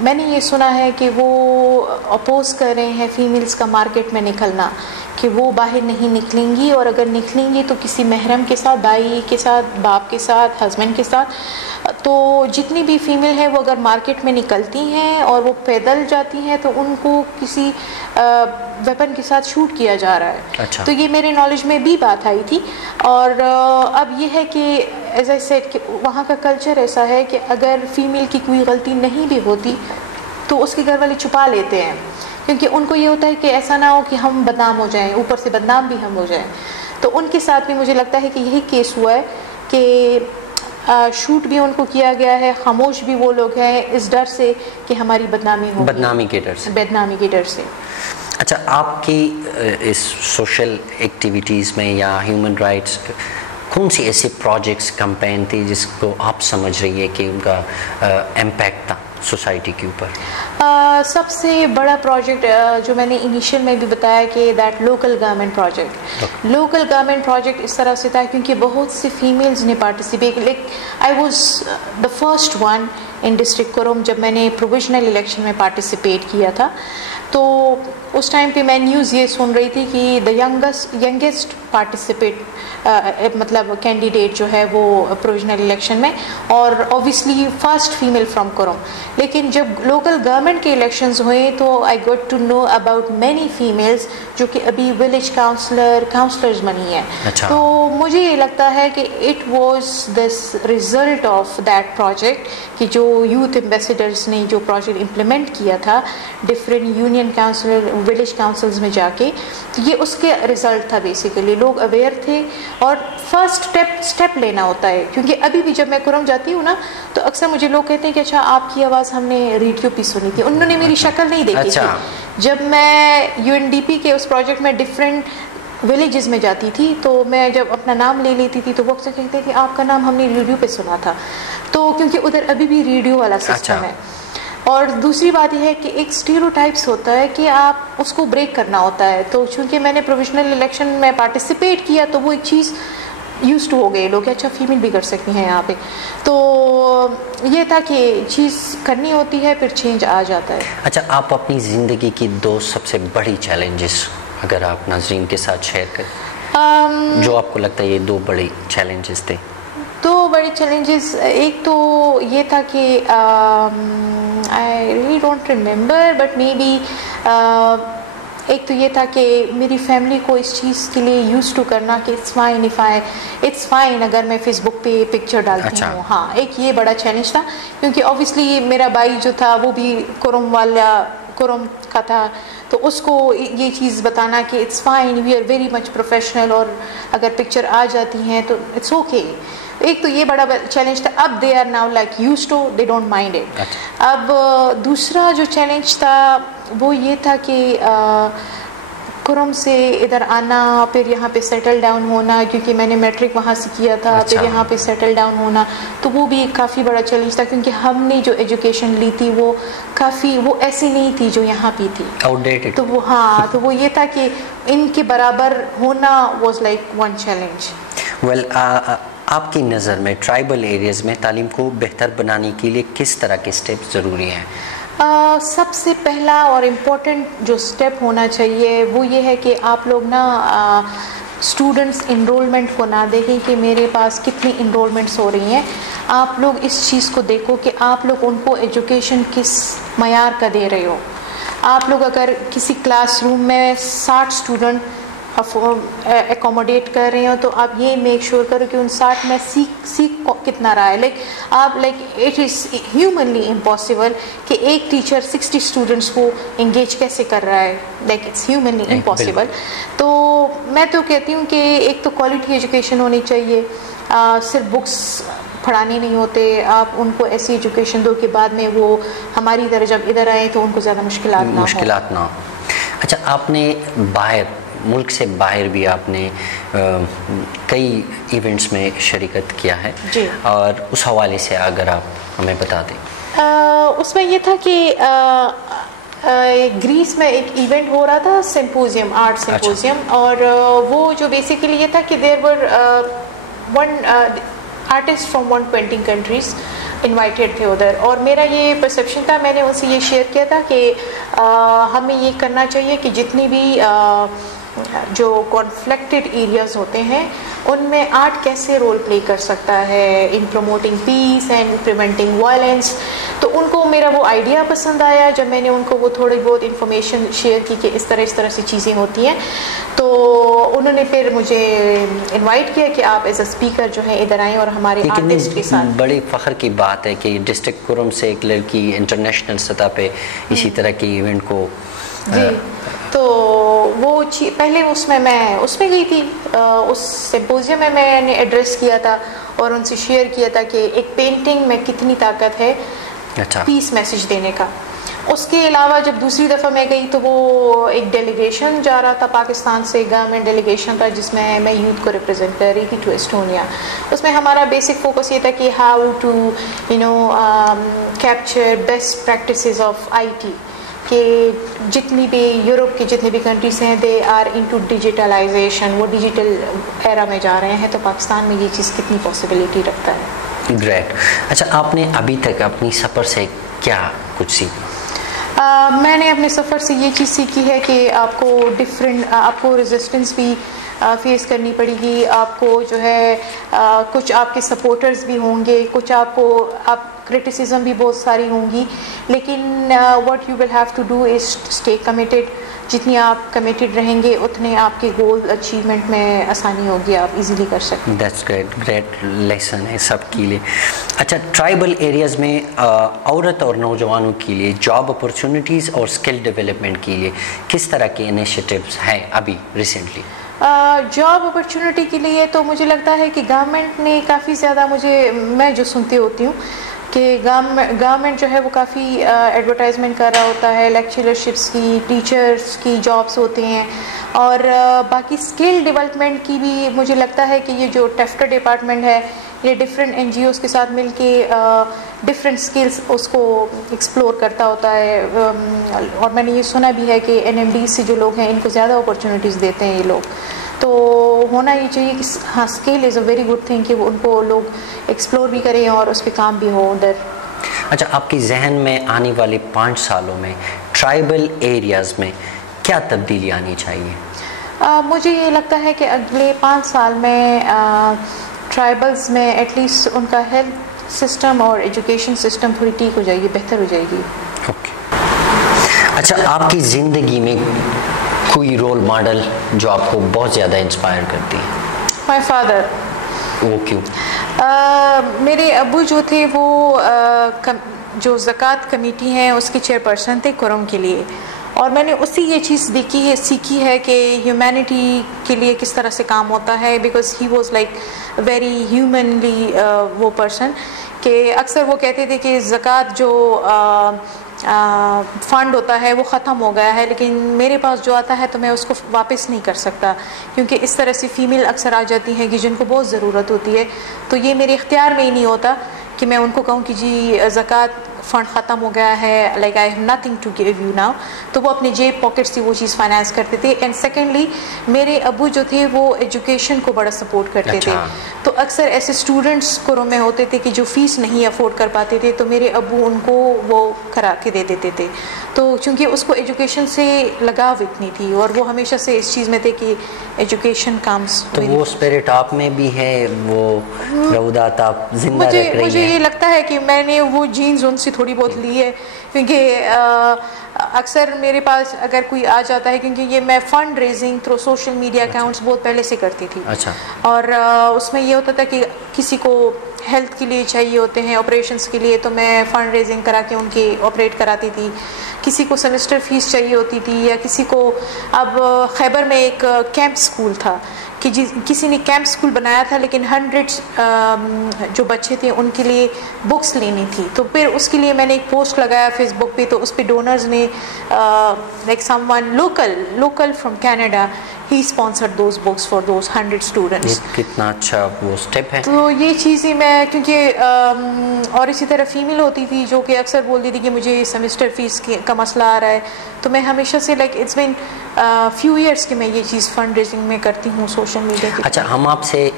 میں نے یہ سنا ہے کہ وہ اپوز کر رہے ہیں فیمیلز کا مارکیٹ میں نکلنا، کہ وہ باہر نہیں نکلیں گی، اور اگر نکلیں گی تو کسی محرم کے ساتھ، بھائی کے ساتھ، باپ کے ساتھ، ہسبینڈ کے ساتھ. تو جتنی بھی فیمیل ہیں وہ اگر مارکیٹ میں نکلتی ہیں اور وہ پیدل جاتی ہیں تو ان کو کسی ویپن کے ساتھ شوٹ کیا جا رہا ہے. اچھا. تو یہ میرے نالج میں بھی بات آئی تھی. اور اب یہ ہے کہ ایز آئی سیڈ کہ وہاں کا کلچر ایسا ہے کہ اگر فیمیل کی کوئی غلطی نہیں بھی ہوتی تو اس کے گھر والے چھپا لیتے ہیں کیونکہ ان کو یہ ہوتا ہے کہ ایسا نہ ہو کہ ہم بدنام ہو جائیں, اوپر سے بدنام بھی ہم ہو جائیں. تو ان کے ساتھ بھی مجھے لگتا ہے کہ یہی کیس ہوا ہے کہ شوٹ بھی ان کو کیا گیا ہے, خاموش بھی وہ لوگ ہیں اس ڈر سے کہ ہماری بدنامی ہو, بدنامی کے ڈر سے. اچھا, آپ کی اس سوشل ایکٹیویٹیز میں یا ہیومن رائٹس کون سی ایسے پروجیکٹس کمپین تھی جس کو آپ سمجھ رہی ہے کہ ان کا امپیکٹ تھا سوسائٹی کے اوپر؟ سب سے بڑا پروجیکٹ جو میں نے انیشیل میں بھی بتایا کہ that local government project. Local government project اس طرح سے تھا کیونکہ بہت سے فیمیلز نے participate, like I was the first one in district Kurram جب میں نے پروویژنل الیکشن میں پارٹیسپیٹ کیا تھا. تو اس ٹائم پہ میں نیوز یہ سن رہی تھی کہ دا ینگسٹ پارٹیسپیٹ مطلب کینڈیڈیٹ جو ہے وہ پروویژنل الیکشن میں, اور اوبیسلی فرسٹ فیمیل فرام کرم. لیکن جب لوکل گورنمنٹ کے الیکشنز ہوئے تو I got to know about many females جو کہ ابھی ولیج کاؤنسلرز بنی ہیں. تو مجھے یہ لگتا ہے کہ it was this result of that project کہ جو یوتھ ایمبیسیڈرز نے جو پروجیکٹ امپلیمنٹ کیا تھا different union counsellor village councils میں جا کے, یہ اس کے ریزلٹ تھا. بیسیکلی لوگ اویئر تھے اور فرسٹ اسٹیپ لینا ہوتا ہے. کیونکہ ابھی بھی جب میں کرم جاتی ہوں نا تو اکثر مجھے لوگ کہتے ہیں کہ اچھا آپ کی آواز ہم نے ریڈیو پہ سنی تھی, انہوں نے میری شکل نہیں دیکھی تھی. جب میں UNDP کے اس پروجیکٹ میں ڈفرینٹ ولیجز میں جاتی تھی تو میں جب اپنا نام لے لیتی تھی تو وہ اکثر کہتے کہ آپ کا نام ہم نے ریڈیو پہ سنا تھا. تو کیونکہ ادھر ابھی بھی ریڈیو والا سسٹم ہے. اور دوسری بات یہ ہے کہ ایک اسٹیریوٹائپس ہوتا ہے کہ آپ اس کو بریک کرنا ہوتا ہے. تو چونکہ میں نے پروویژنل الیکشن میں پارٹیسپیٹ کیا تو وہ ایک چیز یوز ٹو ہو گئے لوگ کہ اچھا فیمیل بھی کر سکتی ہیں یہاں پہ. تو یہ تھا کہ چیز کرنی ہوتی ہے پھر چینج آ جاتا ہے. اچھا, آپ اپنی زندگی کی 2 سب سے بڑی چیلنجز اگر آپ ناظرین کے ساتھ شیئر کریں, جو آپ کو لگتا ہے یہ 2 بڑے چیلنجز تھے. 2 بڑے چیلنجز, ایک تو یہ تھا کہ I really don't remember but maybe ایک تو یہ تھا کہ میری فیملی کو اس چیز کے لیے یوز ٹو کرنا کہ اٹس فائن اگر میں فیس بک پہ پکچر ڈالتی ہوں. ہاں, ایک یہ بڑا چیلنج تھا کیونکہ اوبیسلی میرا بھائی جو تھا وہ بھی کرم کا تھا, تو اس کو یہ چیز بتانا کہ it's fine we are very much professional, اور اگر پکچر آ جاتی ہیں تو اٹس اوکے. ایک تو یہ بڑا چیلنج تھا. اب they are now like used to, they don't mind it. اب دوسرا جو چیلنج تھا وہ یہ تھا کہ کرم سے ادھر آنا, پھر یہاں پہ سیٹل ڈاؤن ہونا, کیونکہ میں نے میٹرک وہاں سے کیا تھا. پھر یہاں پہ سیٹل ڈاؤن ہونا تو وہ بھی کافی بڑا چیلنج تھا کیونکہ ہم نے جو ایجوکیشن لی تھی وہ ایسی نہیں تھی جو یہاں پہ تھی, آؤٹ ڈیٹڈ. تو وہ تو وہ یہ تھا کہ ان کے برابر ہونا was like one challenge. Well, آپ کی نظر میں ٹرائبل ایریاز میں تعلیم کو بہتر بنانے کے لیے کس طرح کے اسٹیپ ضروری ہیں؟ سب سے پہلا اور امپورٹنٹ جو اسٹیپ ہونا چاہیے وہ یہ ہے کہ آپ لوگ نا اسٹوڈنٹس انرولمنٹ کو نہ دیکھیں کہ میرے پاس کتنی انرولمنٹس ہو رہی ہیں. آپ لوگ اس چیز کو دیکھو کہ آپ لوگ ان کو ایجوکیشن کس معیار کا دے رہے ہو. آپ لوگ اگر کسی کلاس روم میں 60 اسٹوڈنٹ اکوموڈیٹ کر رہے ہو تو آپ یہ میک شیور کرو کہ ان 60 میں سیکھ کتنا رہا ہے. اٹ از ہیومنلی امپاسبل کہ ایک ٹیچر 60 اسٹوڈنٹس کو انگیج کیسے کر رہا ہے. It's humanly impossible. تو میں تو کہتی ہوں کہ ایک تو کوالٹی ایجوکیشن ہونی چاہیے, صرف بکس پڑھانے نہیں ہوتے, آپ ان کو ایسی ایجوکیشن دو کہ بعد میں وہ ہماری طرح جب ادھر آئیں تو ان کو زیادہ مشکلات نہ ہو. اچھا, آپ نے ملک سے باہر بھی آپ نے کئی ایونٹس میں شرکت کیا ہے جی, اور اس حوالے سے اگر آپ ہمیں بتا دیں. اس میں یہ تھا کہ گریس میں ایک ایونٹ ہو رہا تھا, سمپوزیم, آرٹ سمپوزیم. اور وہ جو بیسیکلی یہ تھا کہ there were one artist from 120 countries invited تھے ادھر. اور میرا یہ پرسیپشن تھا, میں نے ان سے یہ شیئر کیا تھا کہ ہمیں یہ کرنا چاہیے کہ جتنی بھی جو کانفلکٹڈ ایریاز ہوتے ہیں ان میں آرٹ کیسے رول پلے کر سکتا ہے in promoting piece and preventing violence. تو ان کو میرا وہ آئیڈیا پسند آیا جب میں نے ان کو وہ تھوڑی بہت انفارمیشن شیئر کی کہ اس طرح سے چیزیں ہوتی ہیں. تو انہوں نے پھر مجھے انوائٹ کیا کہ آپ ایز اے اسپیکر جو ہے ادھر آئیں اور ہمارے آرٹسٹ کے ساتھ. بڑی فخر کی بات ہے کہ ڈسٹرکٹ کرم سے ایک لڑکی انٹرنیشنل سطح پہ اسی طرح کی ایونٹ کو. جی تو وہ پہلے اس میں گئی تھی. اس سمپوزیم میں نے ایڈریس کیا تھا اور ان سے شیئر کیا تھا کہ ایک پینٹنگ میں کتنی طاقت ہے پیس میسج دینے کا. اس کے علاوہ جب دوسری دفعہ میں گئی تو وہ ایک ڈیلیگیشن جا رہا تھا پاکستان سے, گورنمنٹ ڈیلیگیشن تھا جس میں میں یوتھ کو ریپرزینٹ کر رہی تھی ٹو ایسٹونیا. اس میں ہمارا بیسک فوکس یہ تھا کہ how to capture best practices of I T, کہ جتنی بھی یورپ کی جتنی بھی کنٹریز ہیں دے آر انٹو ڈیجیٹلائزیشن, وہ ڈیجیٹل ایرا میں جا رہے ہیں, تو پاکستان میں یہ چیز کتنی پاسبلٹی رکھتا ہے. گریٹ. اچھا, آپ نے ابھی تک اپنی سفر سے کیا کچھ سیکھا؟ میں نے اپنے سفر سے یہ چیز سیکھی ہے کہ آپ کو ریزسٹنس بھی فیس کرنی پڑے گی. آپ کو جو ہے کچھ آپ کے سپورٹرز بھی ہوں گے, کچھ آپ کرٹیسزم بھی بہت ساری ہوں گی, لیکن what you will have to do is stay committed. جتنی آپ کمیٹیڈ رہیں گے اتنے آپ کے گول اچیومنٹ میں آسانی ہوگی, آپ ایزیلی کر سکتے ہیں. دیٹس گریٹ لیسن ہے سب کے لیے. اچھا, ٹرائبل ایریاز میں عورت اور نوجوانوں کے لیے جاب اپرچونیٹیز اور اسکل ڈیولپمنٹ کے لیے کس طرح کے انیشیٹیوز ہیں ابھی ریسنٹلی؟ جاب اپرچونیٹی کے لیے تو مجھے لگتا ہے کہ گورنمنٹ نے کافی زیادہ, میں جو سنتی ہوتی ہوں کہ گورنمنٹ جو ہے وہ کافی ایڈورٹائزمنٹ کر رہا ہوتا ہے, لیکچررشپس کی, ٹیچرس کی جابس ہوتے ہیں, اور باقی اسکل ڈیولپمنٹ کی بھی مجھے لگتا ہے کہ یہ جو ٹیفٹر ڈپارٹمنٹ ہے یہ ڈفرینٹ این جی اوز کے ساتھ مل کے ڈفرینٹ اسکلس اس کو ایکسپلور کرتا ہوتا ہے. اور میں نے یہ سنا بھی ہے کہ این ایم ڈی سے جو لوگ ہیں ان کو زیادہ اپرچونیٹیز دیتے ہیں یہ لوگ. تو ہونا یہ چاہیے کہ ہاں skill is a very good thing کہ ان کو لوگ ایکسپلور بھی کریں اور اس پہ کام بھی ہو ادھر. اچھا, آپ کی ذہن میں آنے والے 5 سالوں میں ٹرائبل ایریاز میں کیا تبدیلی آنی چاہیے؟ مجھے یہ لگتا ہے کہ اگلے 5 سال میں ٹرائبلز میں ایٹ لیسٹ ان کا ہیلتھ سسٹم اور ایجوکیشن سسٹم تھوڑی ٹھیک ہو جائے گی, بہتر ہو جائے گی. اوکے. اچھا, آپ کی زندگی میں کوئی رول ماڈل جو آپ کو بہت زیادہ انسپائر کرتی ہے؟ My father. وہ کیوں؟ میرے ابو جو تھے وہ جو زکوٰۃ کمیٹی ہیں اس کے چیئرپرسن تھے کرم کے لیے, اور میں نے اسی یہ چیز سیکھی ہے کہ ہیومینٹی کے لیے کس طرح سے کام ہوتا ہے, because he was like very humanly وہ پرسن, کہ اکثر وہ کہتے تھے کہ زکوٰۃ جو فنڈ ہوتا ہے وہ ختم ہو گیا ہے, لیکن میرے پاس جو آتا ہے تو میں اس کو واپس نہیں کر سکتا, کیونکہ اس طرح سے فیمیل اکثر آ جاتی ہیں کہ جن کو بہت ضرورت ہوتی ہے, تو یہ میرے اختیار میں ہی نہیں ہوتا کہ میں ان کو کہوں کہ جی زکوٰۃ فنڈ ختم ہو گیا ہے, like I have nothing to give you now. تو وہ اپنے جیب پاکٹ سے وہ چیز فائنانس کرتے تھے. اینڈ سیکنڈلی میرے ابو جو تھے وہ ایجوکیشن کو بڑا سپورٹ کرتے تھے, تو اکثر ایسے اسٹوڈنٹس کروں میں ہوتے تھے کہ جو فیس نہیں افورڈ کر پاتے تھے, تو میرے ابو ان کو وہ کرا کے دے دیتے تھے. تو چونکہ اس کو ایجوکیشن سے لگاؤ اتنی تھی اور وہ ہمیشہ سے اس چیز میں تھے کہ ایجوکیشن کامس. تو وہ اسپرٹ آپ میں بھی ہے, وہ روادات آپ زندہ رکھ رہی ہیں. مجھے یہ لگتا ہے کہ میں نے وہ جینز ان سے تھوڑی بہت لی ہے, کیونکہ اکثر میرے پاس اگر کوئی آ جاتا ہے, کیونکہ یہ میں fund raising through social media accounts بہت پہلے سے کرتی تھی. اچھا. اور اس میں یہ ہوتا تھا کہ کسی کو ہیلتھ کے لیے چاہیے ہوتے ہیں, آپریشنس کے لیے, تو میں فنڈ ریزنگ کرا کے ان کی آپریٹ کراتی تھی. کسی کو سیمسٹر فیس چاہیے ہوتی تھی, یا کسی کو, اب خیبر میں ایک کیمپ اسکول تھا کہ کسی نے کیمپ اسکول بنایا تھا, لیکن 100 جو بچے تھے ان کے لیے بکس لینی تھی. تو پھر اس کے لیے میں نے ایک پوسٹ لگایا فیس بک پہ, تو اس پہ ڈونرز نے like some one local from Canada, he sponsored those books for those 100 students. کتنا اچھا وہ اسٹیپ ہے. تو یہ چیزیں میں, کیونکہ اور اسی طرح فیمیل ہوتی تھی جو کہ اکثر بولتی تھی کہ مجھے سیمسٹر فیس کا مسئلہ آ رہا ہے, تو میں ہمیشہ سے like it's been few years کہ میں یہ چیز فنڈ ریزنگ میں کرتی ہوں سوشل سوشل میڈیا کی. اچھا, ہم آپ سے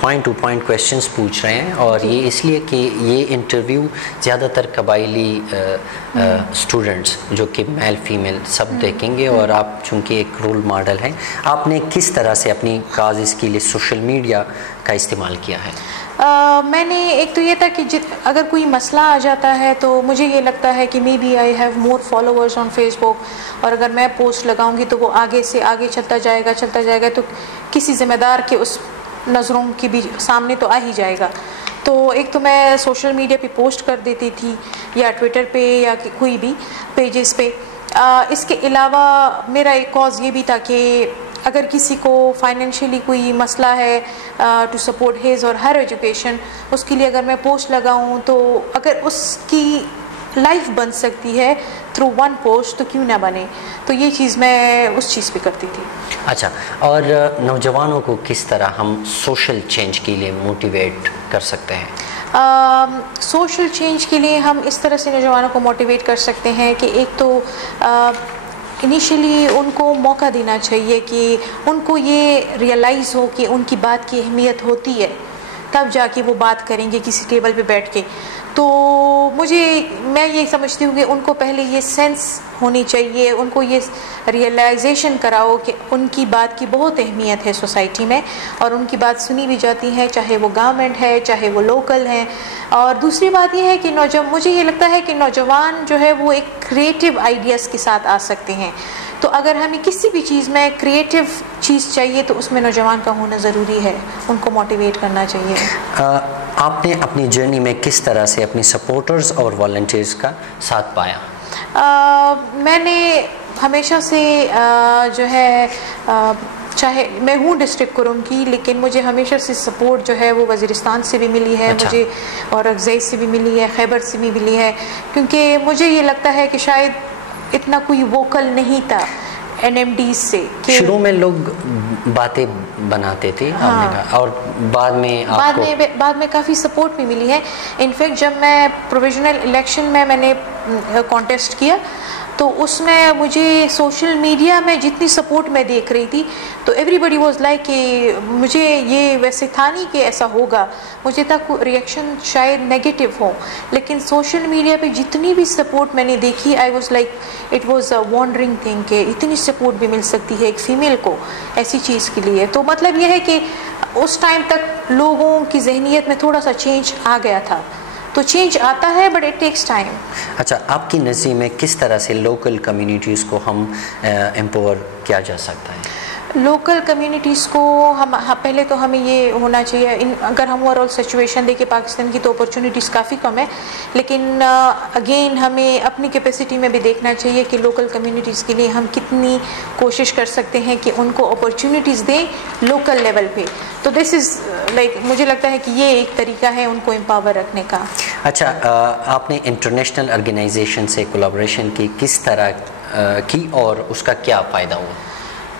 پوائنٹ ٹو پوائنٹ کویشچنس پوچھ رہے ہیں, اور یہ اس لیے کہ یہ انٹرویو زیادہ تر قبائلی اسٹوڈنٹس جو کہ میل فیمیل سب دیکھیں گے, اور آپ چونکہ ایک رول ماڈل ہیں, آپ نے کس طرح سے اپنی کازز کے لیے سوشل میڈیا کا استعمال کیا ہے؟ میں نے ایک تو یہ تھا کہ اگر کوئی مسئلہ آ جاتا ہے تو مجھے یہ لگتا ہے کہ maybe I have more followers on Facebook, اور اگر میں پوسٹ لگاؤں گی تو وہ آگے سے آگے چلتا جائے گا تو کسی ذمہ دار کے اس نظروں کی بھی سامنے تو آ ہی جائے گا. تو ایک تو میں سوشل میڈیا پہ پوسٹ کر دیتی تھی, یا ٹویٹر پہ یا کوئی بھی پیجز پہ. اس کے علاوہ میرا ایک کاز یہ بھی تھا کہ اگر کسی کو فائنینشلی کوئی مسئلہ ہے ٹو سپورٹ ہیز اور ہر ایجوکیشن, اس کے لیے اگر میں پوسٹ لگاؤں تو اگر اس کی لائف بن سکتی ہے تھرو ون پوسٹ تو کیوں نہ بنے. تو یہ چیز میں اس چیز پہ کرتی تھی. اچھا, اور نوجوانوں کو کس طرح ہم سوشل چینج کے لیے موٹیویٹ کر سکتے ہیں؟ سوشل چینج کے لیے ہم اس طرح سے نوجوانوں کو موٹیویٹ کر سکتے ہیں کہ ایک تو انیشلی ان کو موقع دینا چاہیے کہ ان کو یہ ریئلائز ہو کہ ان کی بات کی اہمیت ہوتی ہے, تب جا کے وہ بات کریں گے کسی ٹیبل پہ بیٹھ کے. تو میں یہ سمجھتی ہوں کہ ان کو پہلے یہ سینس ہونی چاہیے, ان کو یہ ریئلائزیشن کراؤ کہ ان کی بات کی بہت اہمیت ہے سوسائٹی میں, اور ان کی بات سنی بھی جاتی ہے, چاہے وہ گورنمنٹ ہے چاہے وہ لوکل ہیں. اور دوسری بات یہ ہے کہ مجھے یہ لگتا ہے کہ نوجوان جو ہے وہ ایک کریٹیو آئیڈیاز کے ساتھ آ سکتے ہیں. تو اگر ہمیں کسی بھی چیز میں کریٹیو چیز چاہیے تو اس میں نوجوان کا ہونا ضروری ہے, ان کو موٹیویٹ کرنا چاہیے. آپ نے اپنی جرنی میں کس طرح سے اپنی سپورٹرز اور والنٹیئرز کا ساتھ پایا؟ میں نے ہمیشہ سے جو ہے چاہے میں ہوں ڈسٹرکٹ کرم کی, لیکن مجھے ہمیشہ سے سپورٹ جو ہے وہ وزیرستان سے بھی ملی ہے. اچھا. مجھے اور اغزئی سے بھی ملی ہے, خیبر سے بھی ملی ہے, کیونکہ مجھے یہ لگتا ہے کہ شاید اتنا کوئی ووکل نہیں تھا NMD سے. شروع میں لوگ باتیں بناتے تھے, اور بعد میں کافی سپورٹ بھی ملی ہے. انفیکٹ جب میں پروویژنل الیکشن میں نے کانٹیسٹ کیا تو اس میں مجھے سوشل میڈیا میں جتنی سپورٹ میں دیکھ رہی تھی تو ایوری بڈی واز لائک کہ مجھے یہ ویسے تھا نہیں کہ ایسا ہوگا, مجھے تک ریئیکشن شاید نیگیٹو ہو, لیکن سوشل میڈیا پہ جتنی بھی سپورٹ میں نے دیکھی I was like it was a wondering thing کہ اتنی سپورٹ بھی مل سکتی ہے ایک فیمیل کو ایسی چیز کے لیے. تو مطلب یہ ہے کہ اس ٹائم تک لوگوں کی ذہنیت میں تھوڑا سا چینج آ گیا تھا. تو چینج آتا ہے بٹ اٹ ٹیکس ٹائم. اچھا, آپ کی نظر میں کس طرح سے لوکل کمیونٹیز کو ہم امپاور کیا جا سکتا ہے؟ لوکل کمیونٹیز کو ہم پہلے تو ہمیں یہ ہونا چاہیے, اگر ہم اوور آل سچویشن دیکھیں پاکستان کی تو اپرچونیٹیز کافی کم ہے, لیکن اگین ہمیں اپنی کیپیسٹی میں بھی دیکھنا چاہیے کہ لوکل کمیونٹیز کے لیے ہم کتنی کوشش کر سکتے ہیں کہ ان کو اپرچونیٹیز دیں لوکل لیول پہ. تو دس از لائک مجھے لگتا ہے کہ یہ ایک طریقہ ہے ان کو امپاور رکھنے کا. اچھا, آپ نے انٹرنیشنل آرگنائزیشن سے کولیبریشن کی کس طرح کی اور اس کا کیا فائدہ ہوا؟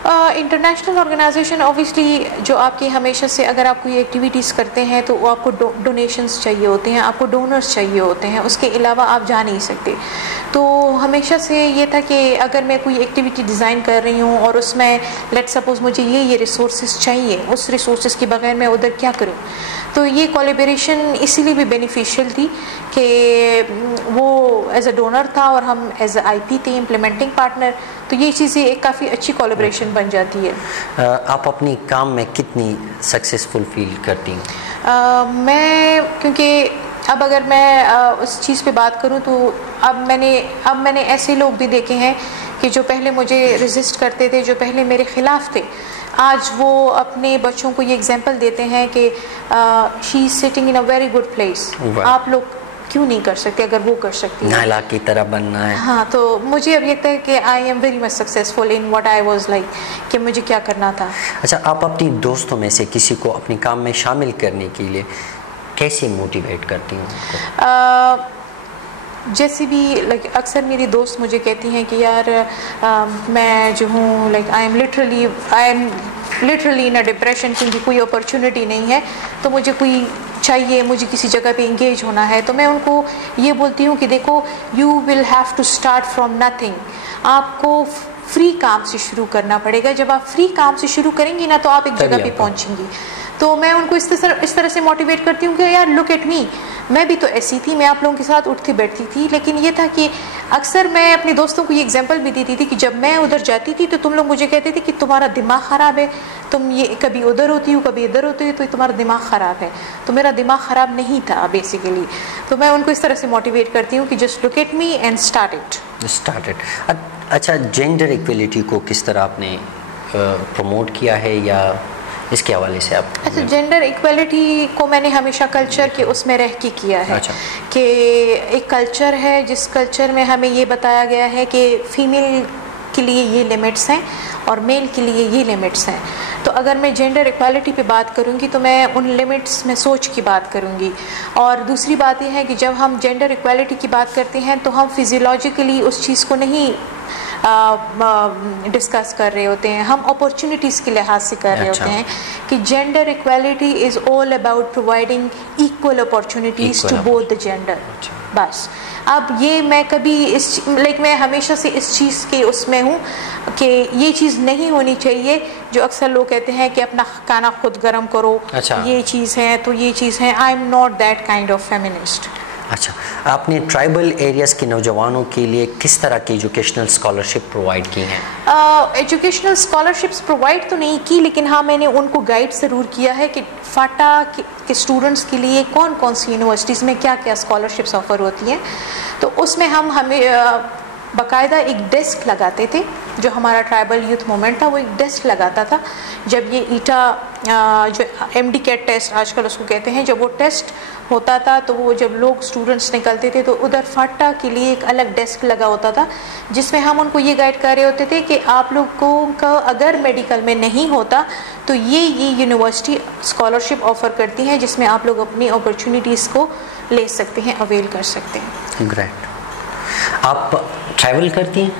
انٹرنیشنل آرگنائزیشن اوبیسلی جو آپ کی ہمیشہ سے اگر آپ کوئی ایکٹیویٹیز کرتے ہیں تو وہ آپ کو ڈونیشنز چاہیے ہوتے ہیں, آپ کو ڈونرز چاہیے ہوتے ہیں, اس کے علاوہ آپ جا نہیں سکتے. تو ہمیشہ سے یہ تھا کہ اگر میں کوئی ایکٹیویٹی ڈیزائن کر رہی ہوں اور اس میں لیٹ سپوز مجھے یہ ریسورسز چاہیے, اس ریسورسز کے بغیر میں ادھر کیا کروں. تو یہ کولیبریشن اسی لیے بھی بینیفیشیل تھی کہ وہ ایز اے ڈونر تھا اور ہم ایز اے IP تھے امپلیمنٹنگ پارٹنر, تو یہ چیزیں ایک کافی اچھی کولیبریشن بن جاتی ہے. آپ اپنی کام میں کتنی سکسیزفل فیل کرتی ہیں؟ میں کیونکہ اب اگر میں اس چیز پہ بات کروں تو اب میں نے ایسے لوگ بھی دیکھے ہیں کہ جو پہلے مجھے ریزسٹ کرتے تھے, جو پہلے میرے خلاف تھے, آج وہ اپنے بچوں کو یہ ایگزامپل دیتے ہیں کہ she is sitting in a very good place, آپ لوگ کیوں نہیں کر سکتے اگر وہ کر سکتی ہے, نائلہ کی طرح بننا ہے. ہاں, تو مجھے اب یہ لگتا ہے کہ I am very much successful in what I was like کہ مجھے کیا کرنا تھا. اچھا, آپ اپنی دوستوں میں سے کسی کو اپنے کام میں شامل کرنے کے لیے کیسے موٹیویٹ کرتی ہوں؟ جیسے بھی لائک اکثر میری دوست مجھے کہتی ہیں کہ یار میں جو ہوں like I am literally in a depression, کیونکہ کوئی اپرچونیٹی نہیں ہے, تو مجھے کوئی چاہیے, مجھے کسی جگہ پہ انگیج ہونا ہے. تو میں ان کو یہ بولتی ہوں کہ دیکھو you will have to start from nothing. آپ کو فری کام سے شروع کرنا پڑے گا. جب آپ فری کام سے شروع کریں گی نا تو آپ ایک جگہ پہ پہنچیں گی. تو میں ان کو اس طرح سے موٹیویٹ کرتی ہوں کہ یار لک ایٹ می, میں بھی تو ایسی تھی, میں آپ لوگوں کے ساتھ اٹھتی بیٹھتی تھی, لیکن یہ تھا کہ اکثر میں اپنے دوستوں کو یہ ایگزامپل بھی دیتی تھی کہ جب میں ادھر جاتی تھی تو تم لوگ مجھے کہتے تھے کہ تمہارا دماغ خراب ہے, تم یہ کبھی ادھر ہوتی ہو کبھی ادھر ہوتی ہو تو تمہارا دماغ خراب ہے. تو میرا دماغ خراب نہیں تھا بیسیکلی. تو میں ان کو اس طرح سے موٹیویٹ کرتی ہوں کہ just look at me and start it. اچھا, جینڈر ایکویلٹی کو کس طرح آپ نے پروموٹ کیا ہے یا اس کے حوالے سے آپ؟ اچھا, جینڈر ایکویلٹی کو میں نے ہمیشہ کلچر کے اس میں رہ کے کیا ہے. کہ ایک کلچر ہے جس کلچر میں ہمیں یہ بتایا گیا ہے کہ فیمیل کے لیے یہ لمٹس ہیں اور میل کے لیے یہ لمٹس ہیں. تو اگر میں جینڈر ایکویلٹی پہ بات کروں گی تو میں ان لمٹس میں سوچ کی بات کروں گی. اور دوسری بات یہ ہے کہ جب ہم جینڈر ایکویلٹی کی بات کرتے ہیں تو ہم فزیولوجیکلی اس چیز کو نہیں ڈسکس کر رہے ہوتے ہیں, ہم اپورچونیٹیز کے لحاظ سے کر رہے ہوتے ہیں کہ gender equality is all about providing equal opportunities to both the gender. بس اب یہ میں کبھی میں ہمیشہ سے اس چیز کے اس میں ہوں کہ یہ چیز نہیں ہونی چاہیے جو اکثر لوگ کہتے ہیں کہ اپنا کھانا خود گرم کرو, یہ چیز ہے تو یہ چیز ہے. I am not that kind of feminist. اچھا, آپ نے ٹرائبل ایریاز کے نوجوانوں کے لیے کس طرح کی ایجوکیشنل اسکالرشپ پرووائڈ کی ہیں؟ ایجوکیشنل اسکالرشپس پرووائڈ تو نہیں کی, لیکن ہاں میں نے ان کو گائیڈ ضرور کیا ہے کہ فاٹا کے اسٹوڈنٹس کے لیے کون کون سی یونیورسٹیز میں کیا کیا اسکالرشپس آفر ہوتی ہیں. تو اس میں ہمیں باقاعدہ ایک ڈیسک لگاتے تھے. جو ہمارا ٹرائبل یوتھ موومنٹ تھا وہ ایک ڈیسک لگاتا تھا. جب یہ ایٹا جو ایم ڈی کیٹ ٹیسٹ آج کل اس کو کہتے ہیں, جب وہ ٹیسٹ ہوتا تھا تو وہ جب لوگ اسٹوڈنٹس نکلتے تھے تو ادھر فاٹا کے لیے ایک الگ ڈیسک لگا ہوتا تھا جس میں ہم ان کو یہ گائیڈ کر رہے ہوتے تھے کہ آپ لوگوں کا اگر میڈیکل میں نہیں ہوتا تو یہ یونیورسٹی اسکالرشپ آفر کرتی ہیں جس میں آپ لوگ اپنی اپرچونیٹیز کو لے سکتے ہیں, اویل کر سکتے ہیں. گریٹ. آپ ٹریول کرتی ہیں؟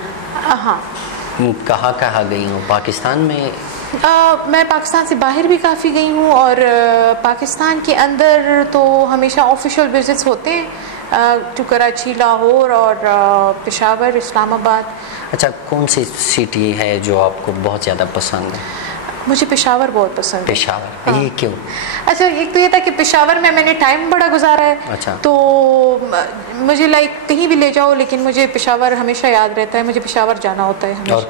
ہاں. کہاں کہاں گئی ہوں پاکستان میں؟ میں پاکستان سے باہر بھی کافی گئی ہوں, اور پاکستان کے اندر تو ہمیشہ آفیشیل وزٹس ہوتے ہیں ٹو کراچی, لاہور اور پشاور, اسلام آباد. اچھا, کون سی سٹی ہے جو آپ کو بہت زیادہ پسند ہے؟ مجھے پشاور بہت پسند ہے. پشاور, ہاں. یہ کیوں؟ اچھا, ایک تو یہ تھا کہ پشاور میں نے ٹائم بڑا گزارا ہے. اچھا. تو مجھے کہیں بھی لے جاؤ لیکن مجھے پشاور ہمیشہ یاد رہتا ہے, مجھے پشاور جانا ہوتا ہے. اور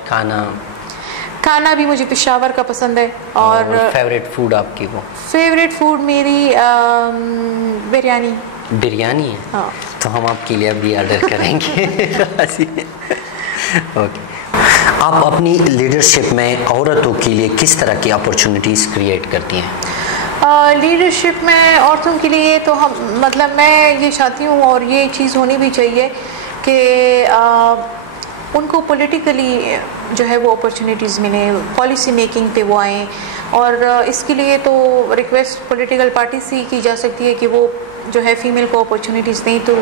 کھانا بھی مجھے پشاور کا پسند ہے. اور فیوریٹ فوڈ آپ کی؟ وہ فیوریٹ فوڈ میری بریانی ہے. ہاں. تو ہم آپ کے لیے ابھی آرڈر کریں گے. اوکے. آپ اپنی لیڈرشپ میں عورتوں کے لیے کس طرح کی اپرچونیٹیز کریٹ کرتی ہیں؟ لیڈرشپ میں عورتوں کے لیے تو میں یہ چاہتی ہوں, اور یہ چیز ہونی بھی چاہیے کہ ان کو پولیٹیکلی جو ہے وہ اپرچونیٹیز ملیں, پالیسی میکنگ پہ وہ آئیں. اور اس کے لیے تو ریکویسٹ پولیٹیکل پارٹی سے کی جا سکتی ہے کہ وہ جو ہے فیمیل کو اپرچونیٹیز دیں to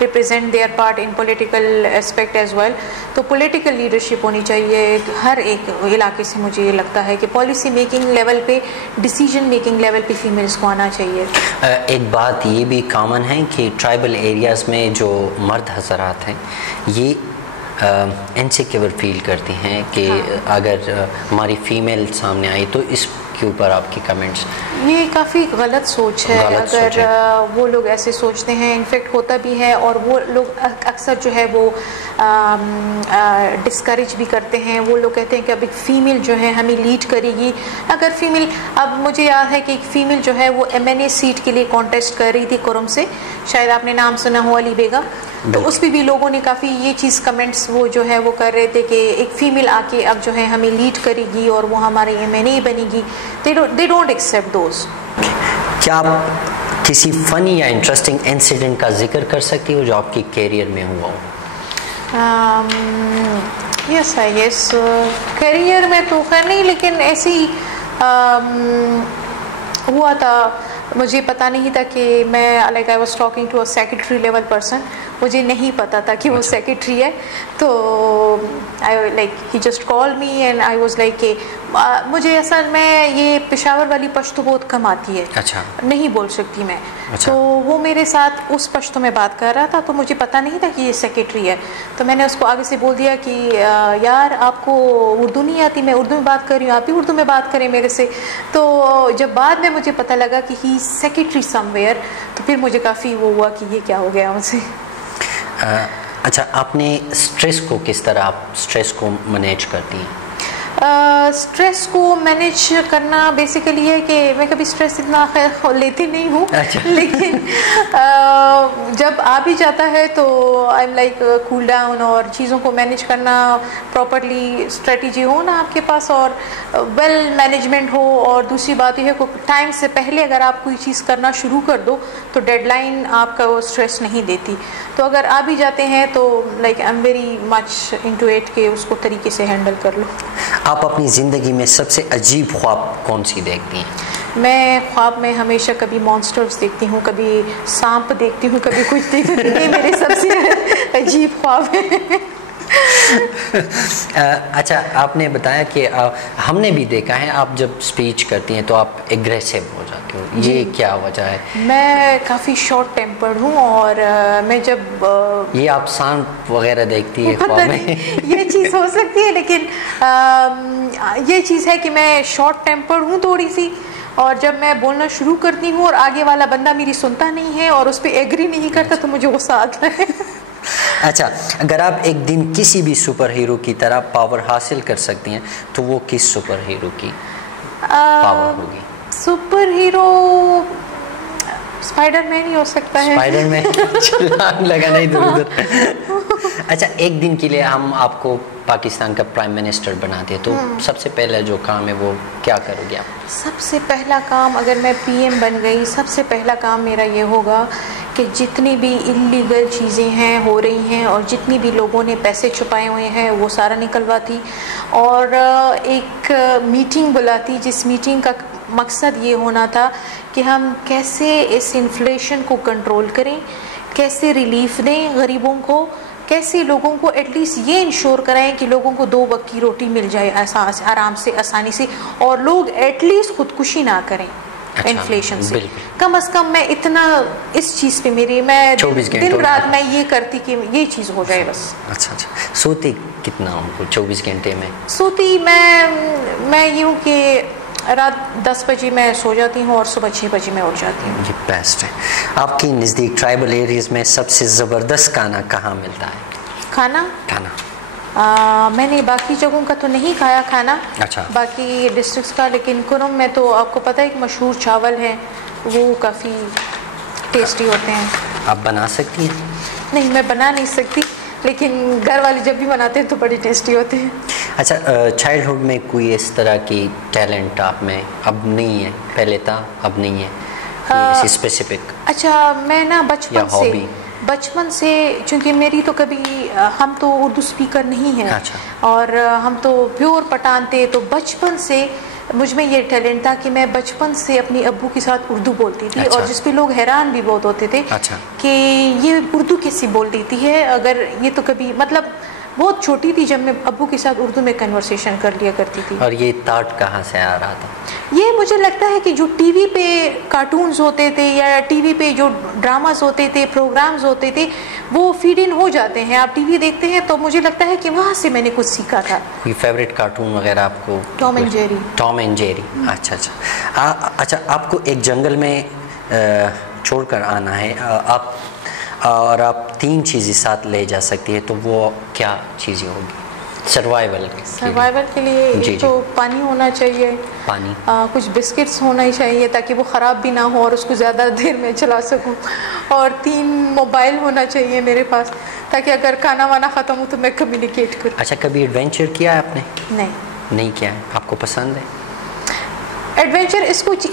represent their part in political aspect as well. تو پولیٹیکل لیڈرشپ ہونی چاہیے ہر ایک علاقے سے. مجھے یہ لگتا ہے کہ پالیسی میکنگ لیول پہ, ڈیسیجن میکنگ لیول پہ فیمیلز کو آنا چاہیے. ایک بات یہ بھی کامن ہے کہ ٹرائبل ایریاز میں جو مرد حضرات ہیں یہ انسیکیور فیل کرتی ہیں کہ اگر ہماری فیمیل سامنے آئی تو اس کے اوپر آپ کی کمنٹس؟ یہ کافی غلط سوچ ہے. اگر وہ لوگ ایسے سوچتے ہیں, انفیکٹ ہوتا بھی ہے, اور وہ لوگ اکثر جو ہے وہ ڈسکریج بھی کرتے ہیں. وہ لوگ کہتے ہیں کہ اب ایک فیمیل جو ہے ہمیں لیڈ کرے گی. اگر فیمیل, اب مجھے یاد ہے کہ ایک فیمیل جو ہے وہ MNA سیٹ کے لیے کانٹیسٹ کر رہی تھی کرم سے, شاید آپ نے نام سنا ہو, علی بیگم. تو اس پہ بھی لوگوں نے کافی یہ چیز کمنٹس وہ جو ہے وہ کر رہے تھے کہ ایک فیمیل آ کے اب جو ہے ہمیں لیڈ کرے گی اور وہ ہمارے MNA بنے گی. they don't accept those. کیا آپ کسی فنی یا انٹرسٹنگ انسیڈنٹ کا ذکر کر سکتی ہو جو آپ کی کیریئر میں ہوا ہو؟ یس یس, کیریئر میں تو خیر نہیں, لیکن ایسی ہوا تھا. مجھے پتہ نہیں تھا کہ میں I was talking to a secretary level person. مجھے نہیں پتا تھا کہ وہ سیکرٹری ہے. تو he just called me and I was like کہ مجھے اصل میں یہ پشاور والی پشتو بہت کم آتی ہے. اچھا. نہیں بول سکتی میں. تو وہ میرے ساتھ اس پشتو میں بات کر رہا تھا, تو مجھے پتہ نہیں تھا کہ یہ سیکریٹری ہے. تو میں نے اس کو آگے سے بول دیا کہ یار آپ کو اردو نہیں آتی, میں اردو میں بات کر رہی ہوں, آپ بھی اردو میں بات کریں میرے سے. تو جب بعد میں مجھے پتہ لگا کہ ہی سیکریٹری سم ویئر, تو پھر مجھے کافی وہ ہوا کہ یہ کیا ہو گیا ان سے. اچھا, آپ نے اسٹریس کو کس طرح آپ اسٹریس کو مینیج کرتی ہیں؟ اسٹریس کو مینیج کرنا بیسیکلی ہے کہ میں کبھی اسٹریس اتنا خیر لیتی نہیں ہوں, لیکن جب آ بھی جاتا ہے تو I am like cool down, اور چیزوں کو مینیج کرنا پراپرلی اسٹریٹجی ہو نا آپ کے پاس, اور ویل مینجمنٹ ہو. اور دوسری بات یہ ہے کہ ٹائم سے پہلے اگر آپ کوئی چیز کرنا شروع کر دو تو ڈیڈ لائن آپ کا وہ اسٹریس نہیں دیتی. تو اگر آ بھی جاتے ہیں تو like I am very much into it کہ اس کو طریقے سے ہینڈل کر لو. آپ اپنی زندگی میں سب سے عجیب خواب کون سی دیکھتی ہیں؟ میں خواب میں ہمیشہ کبھی مانسٹرز دیکھتی ہوں, کبھی سانپ دیکھتی ہوں, کبھی کچھ دیکھتی ہوں. یہ میرے سب سے عجیب خواب ہیں. اچھا, آپ نے بتایا کہ ہم نے بھی دیکھا ہے آپ جب اسپیچ کرتی ہیں تو آپ ایگریسو ہو جاتے ہو, یہ کیا وجہ ہے؟ میں کافی شارٹ ٹیمپرڈ ہوں, اور میں جب یہ آپ سانپ وغیرہ دیکھتی ہے خواب میں؟ یہ چیز ہو سکتی ہے, لیکن یہ چیز ہے کہ میں شارٹ ٹیمپرڈ ہوں تھوڑی سی, اور جب میں بولنا شروع کرتی ہوں اور آگے والا بندہ میری سنتا نہیں ہے اور اس پہ ایگری نہیں کرتا تو مجھے غصہ آتا ہے. اچھا, اگر آپ ایک دن کسی بھی سپر ہیرو کی طرح پاور حاصل کر سکتی ہیں تو وہ کس سپر ہیرو کی پاور ہوگی؟ سپر ہیرو اسپائڈر مین ہی ہو سکتا ہے. اسپائڈر مین چھلانگ لگانا ادھر ادھر. اچھا, ایک دن کے لیے ہم آپ کو پاکستان کا پرائم منسٹر بناتے ہیں تو سب سے پہلا جو کام ہے وہ کیا کرو گے آپ؟ سب سے پہلا کام, اگر میں پی ایم بن گئی, سب سے پہلا کام میرا یہ ہوگا کہ جتنی بھی انلیگل چیزیں ہیں ہو رہی ہیں اور جتنی بھی لوگوں نے پیسے چھپائے ہوئے ہیں وہ سارا نکلواتی, اور ایک میٹنگ بلاتی جس میٹنگ کا مقصد یہ ہونا تھا کہ ہم کیسے اس انفلیشن کو کنٹرول کریں, کیسے ریلیف دیں غریبوں کو, کیسے لوگوں کو ایٹ لیسٹ یہ انشور کرائیں کہ لوگوں کو 2 وقت کی روٹی مل جائے آرام سے, آسانی سے, اور لوگ ایٹ لیسٹ خودکشی نہ کریں انفلیشن سے. کم از کم میں اتنا اس چیز پہ میں دن رات میں یہ کرتی کہ یہ چیز ہو جائے بس. اچھا, سوتی کتنا ہوں 24 گھنٹے میں؟ سوتی میں یوں کہ رات 10 بجے میں سو جاتی ہوں اور صبح 6 بجے میں اٹھ جاتی ہوں. یہ بیسٹ ہے. آپ کی نزدیک ٹرائبل ایریاز میں سب سے زبردست کھانا کہاں ملتا ہے؟ کھانا میں نے باقی جگہوں کا تو نہیں کھایا کھانا, اچھا, باقی ڈسٹرکٹس کا, لیکن کرم میں تو آپ کو پتہ ہے کہ مشہور چاول ہیں, وہ کافی ٹیسٹی ہوتے ہیں. آپ بنا سکتی ہیں؟ نہیں, میں بنا نہیں سکتی, لیکن گھر والے جب بھی بناتے ہیں تو بڑی ٹیسٹی ہوتے ہیں. اچھا, چائلڈہڈ میں کوئی اس طرح کی ٹیلنٹ آپ میں اب نہیں ہے, پہلے تھا اب نہیں ہے, کسی اسپیسیفک؟ اچھا, میں نا بچپن سے چونکہ میری تو کبھی, ہم تو اردو اسپیکر نہیں ہیں, اور ہم تو پیور پٹھان تھے, تو بچپن سے مجھ میں یہ ٹیلنٹ تھا کہ میں بچپن سے اپنی ابو کے ساتھ اردو بولتی تھی, اور جس پہ لوگ حیران بھی بہت ہوتے تھے کہ یہ اردو کیسی بول دیتی ہے. اگر یہ تو کبھی مطلب بہت چھوٹی تھی جب میں ابو کے ساتھ اردو میں کنورسیشن کر لیا کرتی تھی. اور یہ تھاٹ کہاں سے آ رہا تھا؟ یہ مجھے لگتا ہے کہ جو ٹی وی پہ کارٹونز ہوتے تھے یا ٹی وی پہ جو ڈراماز ہوتے تھے, پروگرامز ہوتے تھے, وہ فیڈ ان ہو جاتے ہیں. آپ ٹی وی دیکھتے ہیں تو مجھے لگتا ہے کہ وہاں سے میں نے کچھ سیکھا تھا. کوئی فیوریٹ کارٹون وغیرہ آپ کو؟ Tom and Jerry. Tom and Jerry, اچھا. اچھا, آپ کو ایک جنگل میں چھوڑ کر آنا ہے, آپ اور آپ 3 چیزیں ساتھ لے جا سکتی ہے, تو وہ کیا چیزیں ہوگی سروائیول کے لیے؟ ایک تو پانی ہونا چاہیے, پانی, کچھ بسکٹس ہونا ہی چاہیے تاکہ وہ خراب بھی نہ ہو اور اس کو زیادہ دیر میں چلا سکوں, اور 3 موبائل ہونا چاہیے میرے پاس تاکہ اگر کھانا وانا ختم ہو تو میں کمیونیکیٹ کروں. اچھا, کبھی ایڈونچر کیا ہے آپ نے؟ نہیں کیا ہے. آپ کو پسند ہے ایڈونچر؟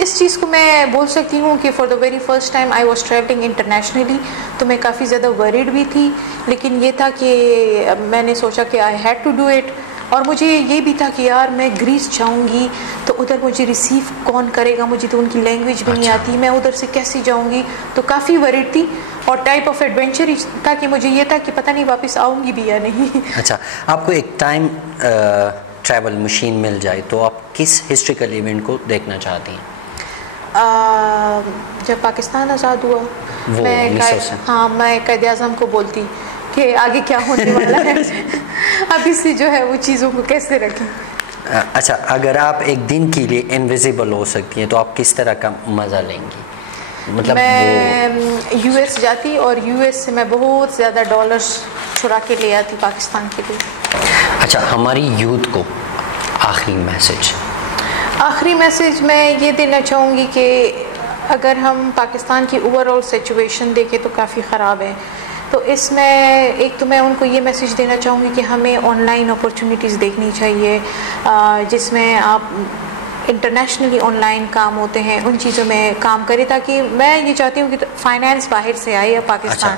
اس چیز کو میں بول سکتی ہوں کہ for the very first time I was travelling internationally, تو میں کافی زیادہ ورڈ بھی تھی, لیکن یہ تھا کہ میں نے سوچا کہ I had to do it. اور مجھے یہ بھی تھا کہ یار میں گریس جاؤں گی تو ادھر مجھے ریسیو کون کرے گا, مجھے تو ان کی لینگویج بھی نہیں آتی, میں ادھر سے کیسے جاؤں گی, تو کافی ورڈ تھی. اور ٹائپ آف ایڈونچر تھا کہ مجھے یہ تھا کہ پتہ نہیں واپس آؤں گی بھی یا نہیں. اچھا, آپ کو ایک ٹائم ٹریول مشین مل جائے تو آپ کس ہسٹوریکل ایونٹ کو دیکھنا چاہتی ہیں؟ جب پاکستان آزاد ہوا میں قائد اعظم کو بولتی کہ آگے کیا ہونے والا ہے، ابھی سے جو ہے وہ چیزوں کو کیسے رکھیں. اچھا، اگر آپ ایک دن کے لیے انویزیبل ہو سکتی ہیں تو آپ کس طرح کا مزہ لیں گی؟ مطلب میں یو ایس جاتی اور یو ایس سے میں بہت زیادہ ڈالرز چھڑا کے لے آتی پاکستان کے لیے. اچھا، ہماری یوتھ کو آخری میسج میں یہ دینا چاہوں گی کہ اگر ہم پاکستان کی اوور آل سچویشن دیکھیں تو کافی خراب ہے. تو اس میں ایک تو میں ان کو یہ میسج دینا چاہوں گی کہ ہمیں آن لائن اپرچونیٹیز دیکھنی چاہیے، جس میں آپ انٹرنیشنلی آن لائن کام ہوتے ہیں ان چیزوں میں کام کریں، تاکہ میں یہ چاہتی ہوں کہ فائنینس باہر سے آئے پاکستان.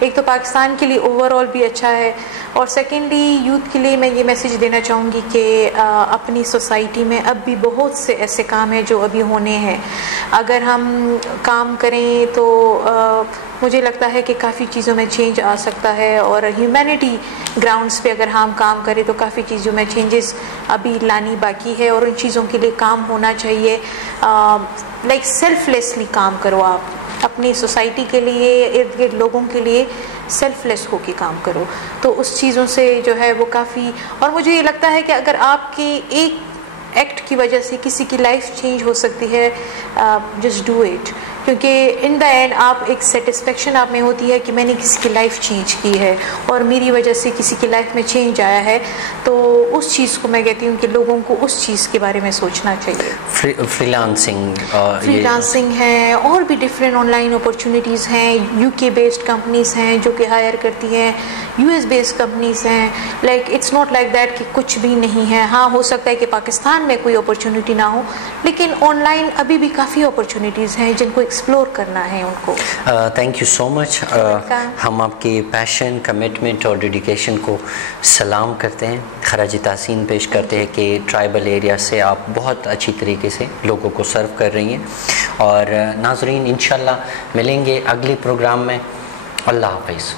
ایک تو پاکستان کے لیے اوور آل بھی اچھا ہے، اور سیکنڈلی یوتھ کے لیے میں یہ میسج دینا چاہوں گی کہ اپنی سوسائٹی میں اب بھی بہت سے ایسے کام ہیں جو ابھی ہونے ہیں. اگر ہم کام کریں تو مجھے لگتا ہے کہ کافی چیزوں میں چینج آ سکتا ہے، اور ہیومینٹی گراؤنڈز پہ اگر ہم کام کریں تو کافی چیزوں میں چینجز ابھی لانی باقی ہے، اور ان چیزوں کے لیے کام ہونا چاہیے. لائک سیلف لیسلی کام کرو، آپ اپنی سوسائٹی کے لیے، ارد گرد لوگوں کے لیے سیلف لیس ہو کے کام کرو. تو اس چیزوں سے جو ہے وہ کافی، اور مجھے یہ لگتا ہے کہ اگر آپ کی ایک ایکٹ کی وجہ سے کسی کی لائف چینج ہو سکتی ہے، جسٹ ڈو اٹ. کیونکہ ان دا اینڈ آپ ایک سیٹسفیکشن آپ میں ہوتی ہے کہ میں نے کسی کی لائف چینج کی ہے اور میری وجہ سے کسی کی لائف میں چینج آیا ہے. تو اس چیز کو میں کہتی ہوں کہ لوگوں کو اس چیز کے بارے میں سوچنا چاہیے. فری لانسنگ ہے، اور بھی ڈفرینٹ آن لائن اپرچونیٹیز ہیں. یو کے بیسڈ کمپنیز ہیں جو کہ ہائر کرتی ہیں، یو ایس بیسڈ کمپنیز ہیں. Like it's not like that کہ کچھ بھی نہیں ہے. ہاں، ہو سکتا ہے کہ پاکستان میں کوئی اپرچونیٹی نہ ہو، لیکن آن لائن ابھی بھی کافی اپرچونیٹیز ہیں جن کو ایکسپلور کرنا ہے ان کو. تھینک یو سو مچ. ہم آپ کے پیشن، کمٹمنٹ اور ڈیڈیکیشن کو سلام کرتے ہیں، خراج تحسین پیش کرتے ہیں کہ ٹرائبل ایریا سے آپ بہت اچھی طریقے سے لوگوں کو سرو کر رہی ہیں. اور ناظرین، انشاءاللہ ملیں گے اگلے پروگرام میں. اللہ حافظ.